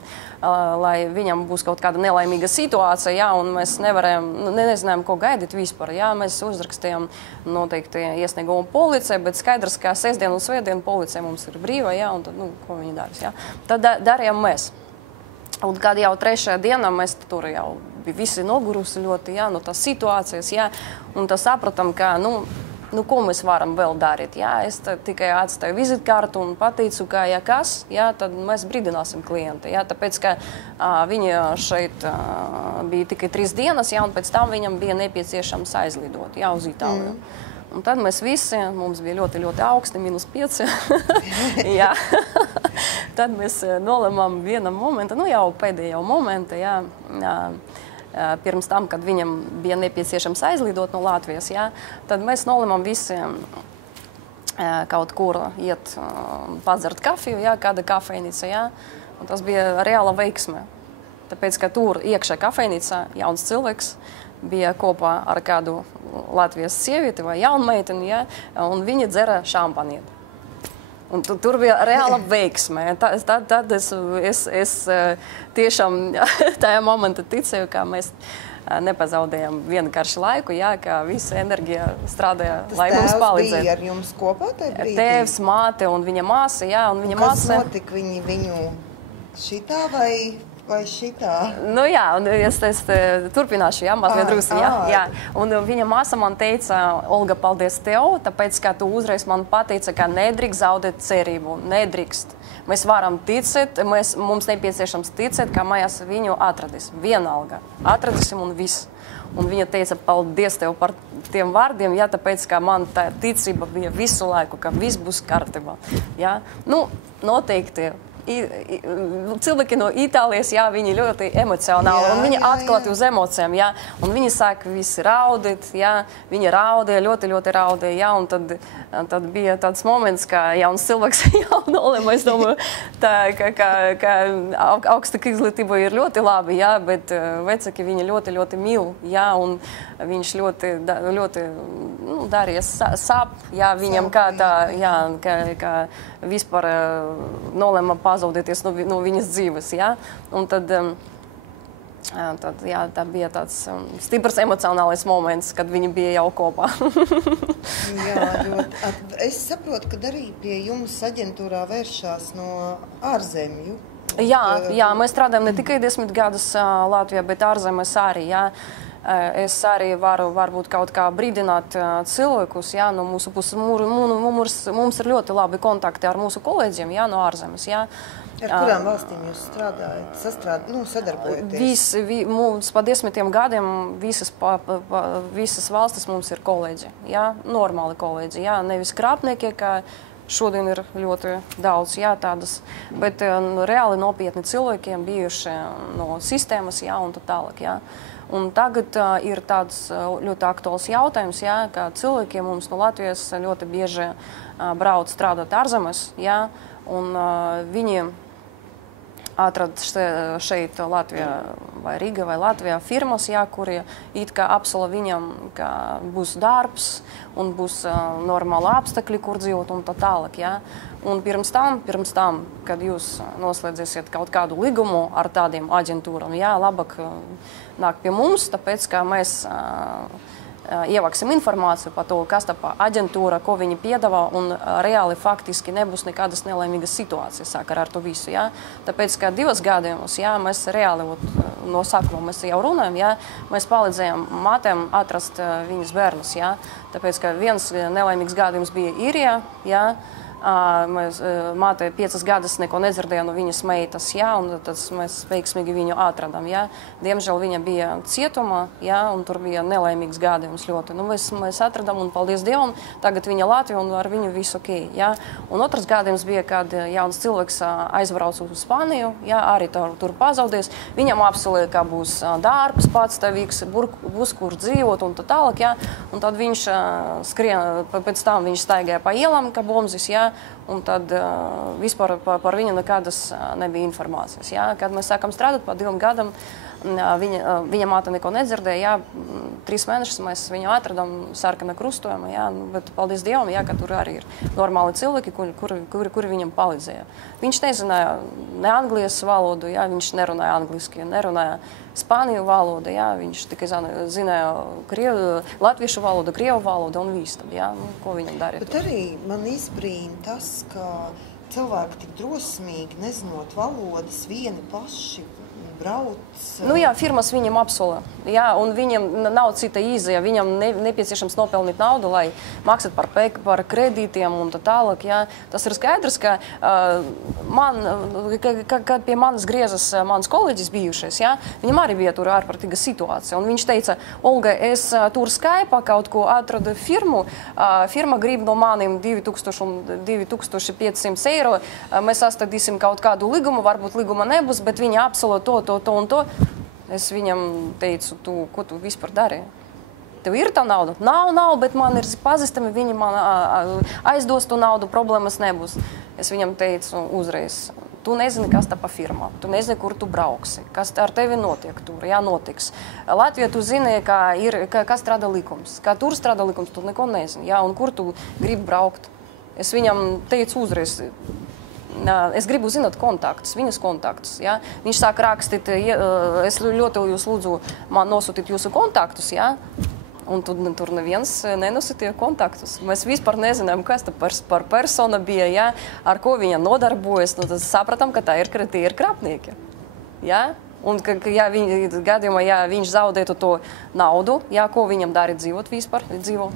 lai viņam būs kaut kāda nelaimīga situācija, jā, un mēs nezinājām, ko gaidīt vispār. Jā, mēs uzrakstījām noteikti iesniegumu policijai, bet skaidrs, ka sestdien un svētdien policija mums ir brīva, jā, un tad, nu, ko viņi darīs, jā. Tad darījām mēs. Un kad jau trešajā dienā mēs tur jau bija visi nogurusi ļoti, jā, no tās situācijas, jā, un tad sapratam, ka, nu, ko mēs varam vēl darīt? Jā, es tikai atstāju vizitkārtu un pateicu, ka, ja kas, jā, tad mēs brīdināsim klienti. Jā, tāpēc, ka viņi šeit bija tikai 3 dienas, jā, un pēc tam viņam bija nepieciešams aizlidot, jā, uz Itāliju. Un tad mēs visi, mums bija ļoti, ļoti augsti, -5. Jā. Tad mēs nolemām vienam momentu, nu jau pēdējo momentu, jā, pirms tam, kad viņam bija nepieciešams aizlidot no Latvijas, jā, tad mēs nolemām visiem kaut kur iet padzert kafiju, jā, kāda kafejnīca, jā, un tas bija reāla veiksme. Tāpēc, ka tur iekšā kafejnīcā jauns cilvēks bija kopā ar kādu Latvijas sievieti vai jaunmeiteni, ja, un viņa dzera šampanieti. Un tur bija reāla veiksme. Tad es tiešām tajā momentā ticēju, ka mēs nepazaudējam vienkārši laiku, ja, ka visa enerģija strādāja, lai mums palīdzētu. Tas tēvs bija ar jums kopā tajā brīdī? Tēvs, māte un viņa māsa, jā, un viņa māsa. Kas notika viņu šitā vai šitā? Nu jā, un es turpināšu, jā, mazliet drusku, jā. Un viņa māsa man teica, Olga, paldies tev, tāpēc, ka tu uzreiz man pateica, ka nedrīkst zaudēt cerību, nedrīkst. Mēs varam ticēt, mums nepieciešams ticēt, ka mēs viņu atradīsim, vienalga. Atradīsim un viss. Un viņa teica, paldies tev par tiem vārdiem, jā, tāpēc, ka man tā ticība bija visu laiku, ka viss būs kārtībā. Jā. Nu, noteikti. Cilvēki no Itālijas, jā, viņi ļoti emocionāli, un viņi atklāti uz emocijām, jā, un viņi sāk visi raudīt, jā, viņi raudīja, ļoti, ļoti raudīja, jā, un tad bija tāds moments, ka jauns cilvēks jau nolēma, es domāju, ka augstāka izglītība ir ļoti labi, jā, bet vecāki viņi ļoti, ļoti mīl, jā, un viņš ļoti darīja sāp, jā, viņam kā tā, jā, ka vispār nolēma pazaudēties no viņas dzīves, jā. Un tad jā, tā bija tāds stiprs emocionālais moments, kad viņi bija jau kopā. Jā, ļoti. Es saprotu, ka arī pie jums aģentūrā vēršās no ārzemju. Jā, mēs strādājam ne tikai 10 gadus Latvijā, bet ārzemēs arī, jā. Es arī varu varbūt kaut kā brīdināt cilvēkus, jā, no mūsu puses. Mums ir ļoti labi kontakti ar mūsu kolēģiem, jā, no ārzemes, jā. Ar kurām valstīm jūs strādājat, sadarbojaties? Mums pa 10 gadiem visas valstis mums ir kolēģi, jā, normāli kolēģi, jā, nevis krāpnieki, kā šodien ir ļoti daudz, jā, tādas, bet reāli nopietni cilvēkiem bijuši no sistēmas, jā, un tā tālāk, jā. Un tagad ir tāds ļoti aktuāls jautājums, jā, ka cilvēkiem mums no Latvijas ļoti bieži brauc strādāt ārzemēs, jā, un viņi atrad šeit Latvijā vai Riga vai Latvijā firmas, jā, kuri it kā apsola viņam, ka būs darbs un būs normāli apstākļi, kur dzīvot un tā tālāk, jā. Un pirms tam, kad jūs noslēdziesiet kaut kādu līgumu ar tādiem aģentūram, jā, labāk nāk pie mums, tāpēc, ka mēs ievāksim informāciju par to, kas tā pa aģentūra, ko viņi piedāvā, un reāli faktiski nebūs nekādas nelaimīgas situācijas sakarā ar to visu. Ja? Tāpēc, ka 2 gadījumus, ja, mēs reāli no sākuma mēs jau runājam, ja, mēs palīdzējām mātēm atrast viņas bērnus. Ja? Tāpēc, ka viens nelaimīgs gadījums bija Īrijā, ja? Māte 5 gadus neko nedzirdēja no viņas meitas, ja, un tad mēs veiksmīgi viņu atradām. Ja. Diemžēl viņa bija cietumā, ja, un tur bija nelaimīgs gadījums ļoti. Nu, mēs atradām, un paldies Dievam, tagad viņa Latvija, un ar viņu visu ok. Ja. Un otrs gadījums bija, kad jauns cilvēks aizbrauca uz Spāniju, ja, arī tur pazaudēs. Viņam apsolīja, ka būs darbs, patstāvīgs, būs kur dzīvot un tā tālāk. Ja. Un tad viņš skrien, pēc tam viņš staigāja pa ielām, kā bombzis, ja. Un tad vispār par viņu nekādas nebija informācijas. Ja? Kad mēs sākam strādāt pa 2 gadam, viņa māte neko nedzirdēja. Ja? 3 mēnešus mēs viņu atradām sarkana krustojuma. Ja? Bet paldies Dievam, ja, ka tur arī ir normāli cilvēki, kuri viņam palīdzēja. Viņš nezināja ne anglijas valodu, ja? Viņš nerunāja angliski, nerunāja spāņu valodu, ja? Viņš tikai zināja latviešu valodu, krievu valodu un viss tad, ja? Nu, ko viņam darīt. Bet arī man izbrīna tas, ka cilvēki tik drosmīgi, nezinot valodas, vieni paši brauc. Nu jā, firmas viņam apsola. Jā, un viņam nav cita izēja. Viņam nepieciešams nopelnīt naudu, lai maksāt par kredītiem un tā tālāk. Jā. Tas ir skaidrs, ka kad pie manis griezas mans kolēģis bijušais, jā, viņam arī bija tur ārprātīga situācija. Un viņš teica, Olga, es tur Skype kaut ko atradu firmu. Firma grib no maniem 2000 un 2500 eiro. Mēs sastādīsim kaut kādu līgumu, varbūt līguma nebūs, bet viņi apsola to un to. Es viņam teicu, ko tu vispār dari? Tev ir tā nauda? Nav, bet man ir pazīstami, viņi man aizdos to naudu, problēmas nebūs. Es viņam teicu uzreiz, tu nezini, kas tā pa firma, tu nezini, kur tu brauksi, kas ar tevi notiek tur, jā, notiks. Latvijā tu zini, kā strādā likums, kā tur strādā likums, tu neko nezini, jā, un kur tu gribi braukt. Es viņam teicu uzreiz, es gribu zināt kontaktus, viņas kontaktus. Ja? Viņš sāk rakstīt, es ļoti jūs lūdzu man nosūtīt jūsu kontaktus, ja? Un tur neviens nenosūtīja kontaktus. Mēs vispār nezinām, kas tā par persona bija, ja? Ar ko viņa nodarbojas. Nu, tad sapratām, ka tā ir krāpnieki. Ja? Un ja gadījumā, ja viņš zaudētu to naudu, ja? Ko viņam darīt dzīvo.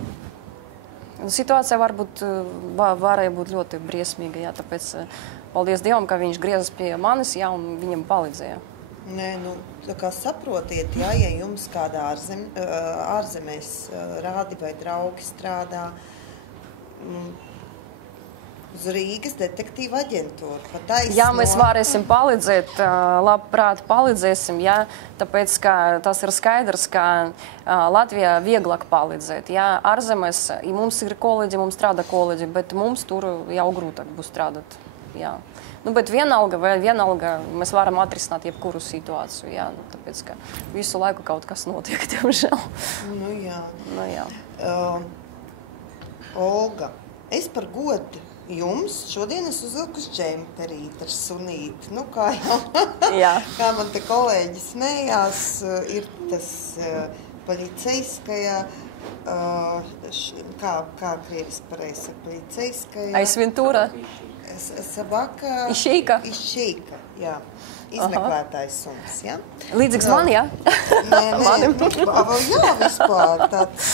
Situācija varēja būt ļoti briesmīga, jā, tāpēc paldies Dievam, ka viņš griezas pie manis, jā, un viņam palīdzēja. Nē, nu, tā kā saprotiet, jā, ja jums kādā ārzemēs rādi vai draugi strādā uz Rīgas detektīva aģentūru. Jā, mēs varēsim palīdzēt, labprāt palīdzēsim, jā, tāpēc, ka tas ir skaidrs, ka Latvijā vieglāk palīdzēt. Jā, ārzemēs mums ir kolēģi, mums strādā kolēģi, bet mums tur jau grūtāk būs strādāt. Jā. Nu, bet vienalga mēs varam atrisināt jebkuru situāciju, jā, nu, tāpēc, ka visu laiku kaut kas notiek, diemžēl. Nu, jā. Nu, jā. Olga, es par godu jums šodien es uzvilku džemperīti ar sunīti. Nu, kā jau, kā man te kolēģi smējās, ir tas policeiskajā, kā krievis pareizi, policeiskajā... Aizvintūra. Sabaka... Išeika. Išeika, jā. Izmeklētājs suns, jā? Līdzīgs man, jā? Nē, jā, vispār tāds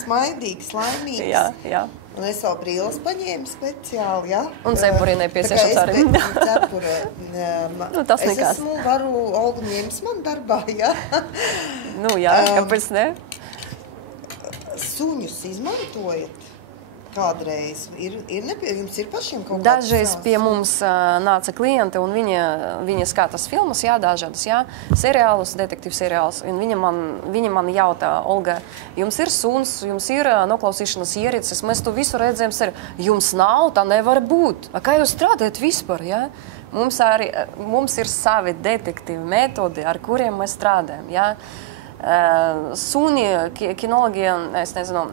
smaidīgs, laimīgs. Jā. Un es vēl brīles paņēmu speciāli, jā? Un cepuri nepieciešams arī. Tas es varu Olgu ņems man darbā, jā? Nu jā, kāpēc ne? Suņus izmantojat kādreiz? Jums ir pašiem kaut kāds Dažreiz pie mums nāca klienti, un viņi skatās filmas, jā, dažādas, jā, seriālus, detektīvu seriālus, un viņi man jautā, Olga, jums ir suns, jums ir noklausīšanas ierīces, mēs to visu redzējām, jums nav, tā nevar būt. Kā jūs strādājat vispār, jā? Mums ir savi detektīvi metodi, ar kuriem mēs strādājam, jā? Suni, kinologi, es nezinu,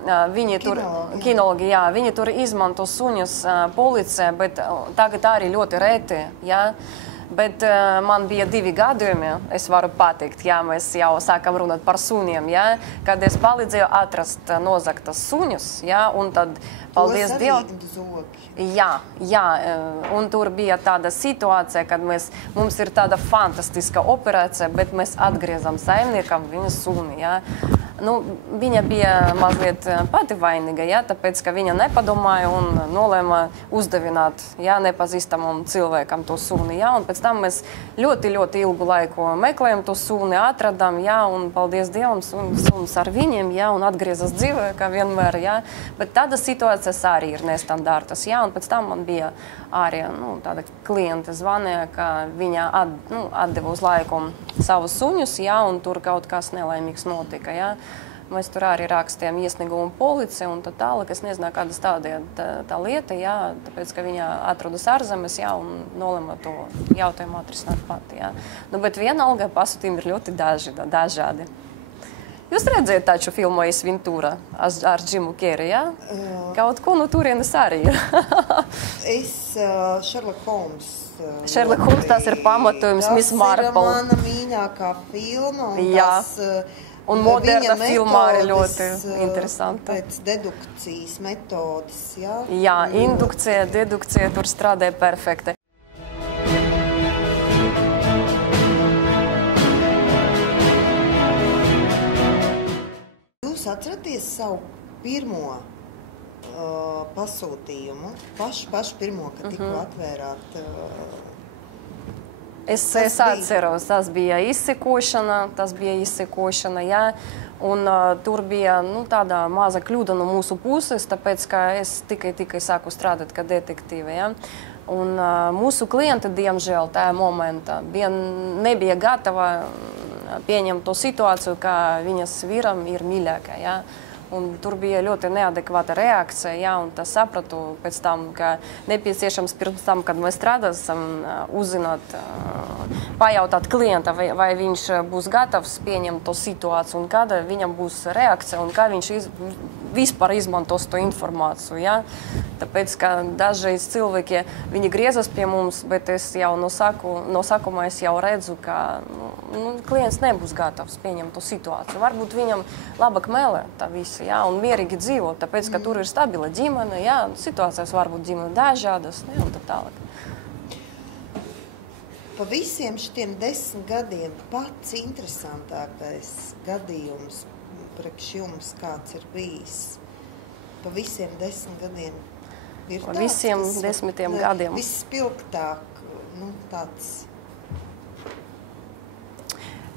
viņi tur izmanto suņus policija, bet tagad arī ļoti reti, jā. Bet man bija 2 gadījumi, es varu pateikt, jā, mēs jau sākam runāt par suniem, jā, kad es palīdzēju atrast nozagtas suņus, jā, un tad, paldies Dievam. Jā, un tur bija tāda situācija, kad mums ir tāda fantastiska operācija, bet mēs atgriezam saimniekam viņa suni, jā. Nu, viņa bija mazliet pati vainīga, jā, tāpēc, ka viņa nepadomāja un nolēma uzdevināt, jā, nepazīstamam cilvēkam to suni, jā, un pēc tam mēs ļoti ilgu laiku meklējam to suni, atradām, jā, un paldies Dievam, suns ar viņiem, jā, un atgriezas dzīvē, kā vienmēr, jā, bet tādas situācijas arī ir nestandartas, jā, un pēc tam man bija arī, nu, tāda klienta zvanīja, ka viņa atdeva uz laiku savus suņus, jā, un tur kaut kas nelaimīgs notika, jā. Mēs tur arī rakstījām iesniegumu policija un tā tālāk. Es nezināju, kāda stādīja tā lieta, jā, tāpēc, ka viņa atrodas ārzemes, jā, un nolēma to jautājumu atrisināt pati, jā. Nu, bet vienalga pasūtījumi ir ļoti dažādi. Jūs redzējat taču filmu Ace Ventura ar Jimu Carrey, jā? Kaut ko no turienes arī ir. Sherlock Holmes. Sherlock Holmes, tas ir pamatojums Miss Marple. Tas ir mana mīļākā filma. Un jā. Un moderna viņa filmā arī ļoti interesanta. Pēc dedukcijas metodas, jā? Jā, indukcija, dedukcija tur strādāja perfekti. Jūs atceraties savu pirmo pasūtījumu? Pašu pirmo, kad tikko atvērāt... Es atceros, tas bija izsekošana, jā, un tur bija, nu, tāda maza kļūda no mūsu puses, tāpēc, ka es tikai sāku strādāt kā detektīve, jā. Un mūsu klienti, diemžēl, tajā momentā nebija gatava pieņemt to situāciju, ka viņas vīram ir mīļākā, jā. Un tur bija ļoti neadekvāta reakcija, jā, un tas sapratu pēc tam, ka nepieciešams pirms tam, kad mēs strādāsim, uzzināt, pajautāt klienta, vai viņš būs gatavs pieņemt to situāciju, un kāda viņam būs reakcija, un kā viņš vispār izmantos to informāciju, jā. Tāpēc, ka dažreiz cilvēki, viņi griezas pie mums, bet es jau no sākuma es jau redzu, ka klients nebūs gatavs pieņemt to situāciju. Varbūt viņam labāk mēlē tā visi, jā, un mierīgi dzīvo, tāpēc, ka tur ir stabila ģimene, jā, situācijas varbūt ģimene dažādas, jā, un tā tālāk. Pa visiem šitiem 10 gadiem pats interesantākais gadījums priekš jums kāds ir bijis? Pa visiem 10 gadiem ir pa visiem 10 gadiem. Vispilgtāk, nu, tāds...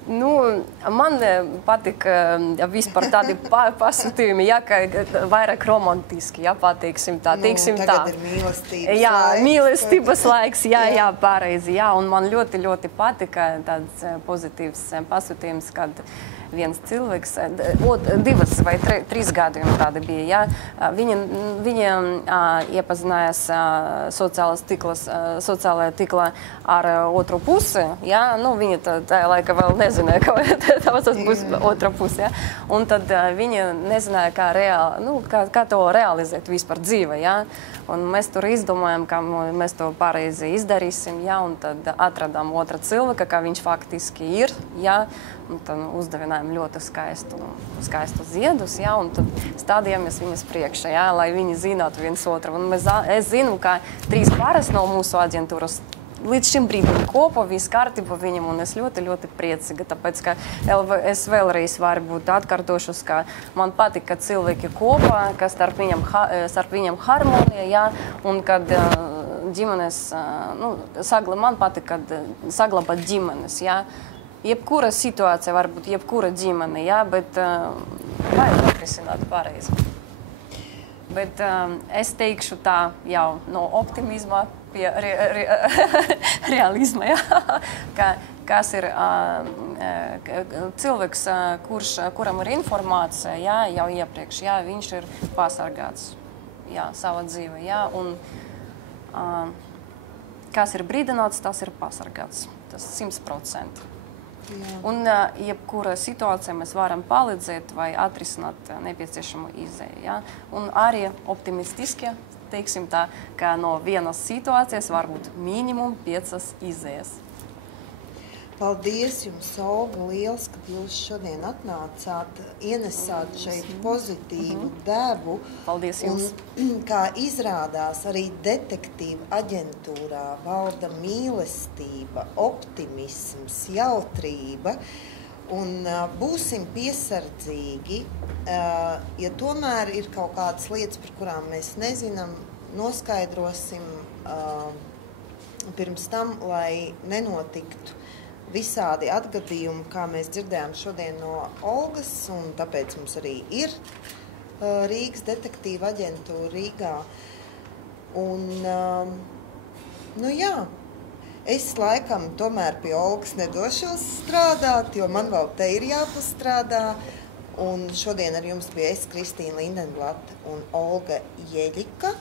Nu, man patīk vispār tādi pasūtījumi, jā, ka vairāk romantiski, jā, pateiksim tā, teiksim tā. Tagad ir mīlestības laiks. Jā, mīlestības laiks, jā, pareizi, jā, un man ļoti patika tāds pozitīvs pasūtījums, kad viens cilvēks, 2 vai 3 gadījumi tādi bija, jā. Viņa iepazinājās sociālajā tiklā ar otru pusi, jā, nu, viņa tajā laika vēl nezināja, ka tas būs otra puse, jā. Un tad viņa nezināja, kā to realizēt vispār dzīve, jā. Un mēs tur izdomājam, ka mēs to pareizi izdarīsim, jā, un tad atradām otra cilvēka, kā viņš faktiski ir, jā. Un tad uzdevinājām ļoti skaistu ziedus, jā, un tad stādījāmies viņas priekšā, jā, lai viņi zinātu viens otru. Un es zinu, ka 3 pāris no mūsu aģentūras līdz šim brīdim kopā, viss kārtība viņam, un es ļoti priecīga, tāpēc, ka es vēlreiz varu būt atkārtošus, ka man patīk, ka cilvēki kopā, ka starp viņam harmonija, jā, un kad ģimenes, nu, man patīk, kad saglabāt ģimenes, jā. Jebkura situācija var būt, jebkura ģimene, jā, bet vajag atrisināt pareizi. Bet es teikšu tā jau no optimisma pie realisma, jā, kas ir cilvēks, kuram ir informācija, jā, jau iepriekš, jā, viņš ir pasargāts, jā, savā dzīvē, jā, un kas ir brīdināts, tas ir pasargāts, tas 100%. Jā. Un jebkura situācija mēs varam palīdzēt vai atrisināt nepieciešamu izēju. Ja? Un arī optimistiski teiksim tā, ka no vienas situācijas var būt minimum 5 izējas. Paldies jums, Olga, liels, ka jūs šodien atnācāt, ienesāt šeit pozitīvu devu. Paldies jums. Un, kā izrādās, arī detektīva aģentūrā valda mīlestība, optimisms, jautrība. Un būsim piesardzīgi, ja tomēr ir kaut kādas lietas, par kurām mēs nezinām, noskaidrosim pirms tam, lai nenotiktu visādi atgadījumi, kā mēs dzirdējām šodien no Olgas, un tāpēc mums arī ir Rīgas detektīva aģentūra Rīgā. Un, nu jā, es laikam tomēr pie Olgas nedošos strādāt, jo man vēl te ir jāpastrādā. Un šodien ar jums bija es, Kristīna Lindenblata un Olga Zeļika.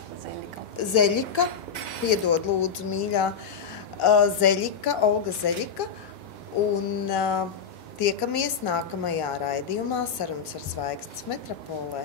Piedod lūdzu, mīļā. Olga Zeļika. Un tiekamies nākamajā raidījumā Sarunas ar zvaigznes metropolē.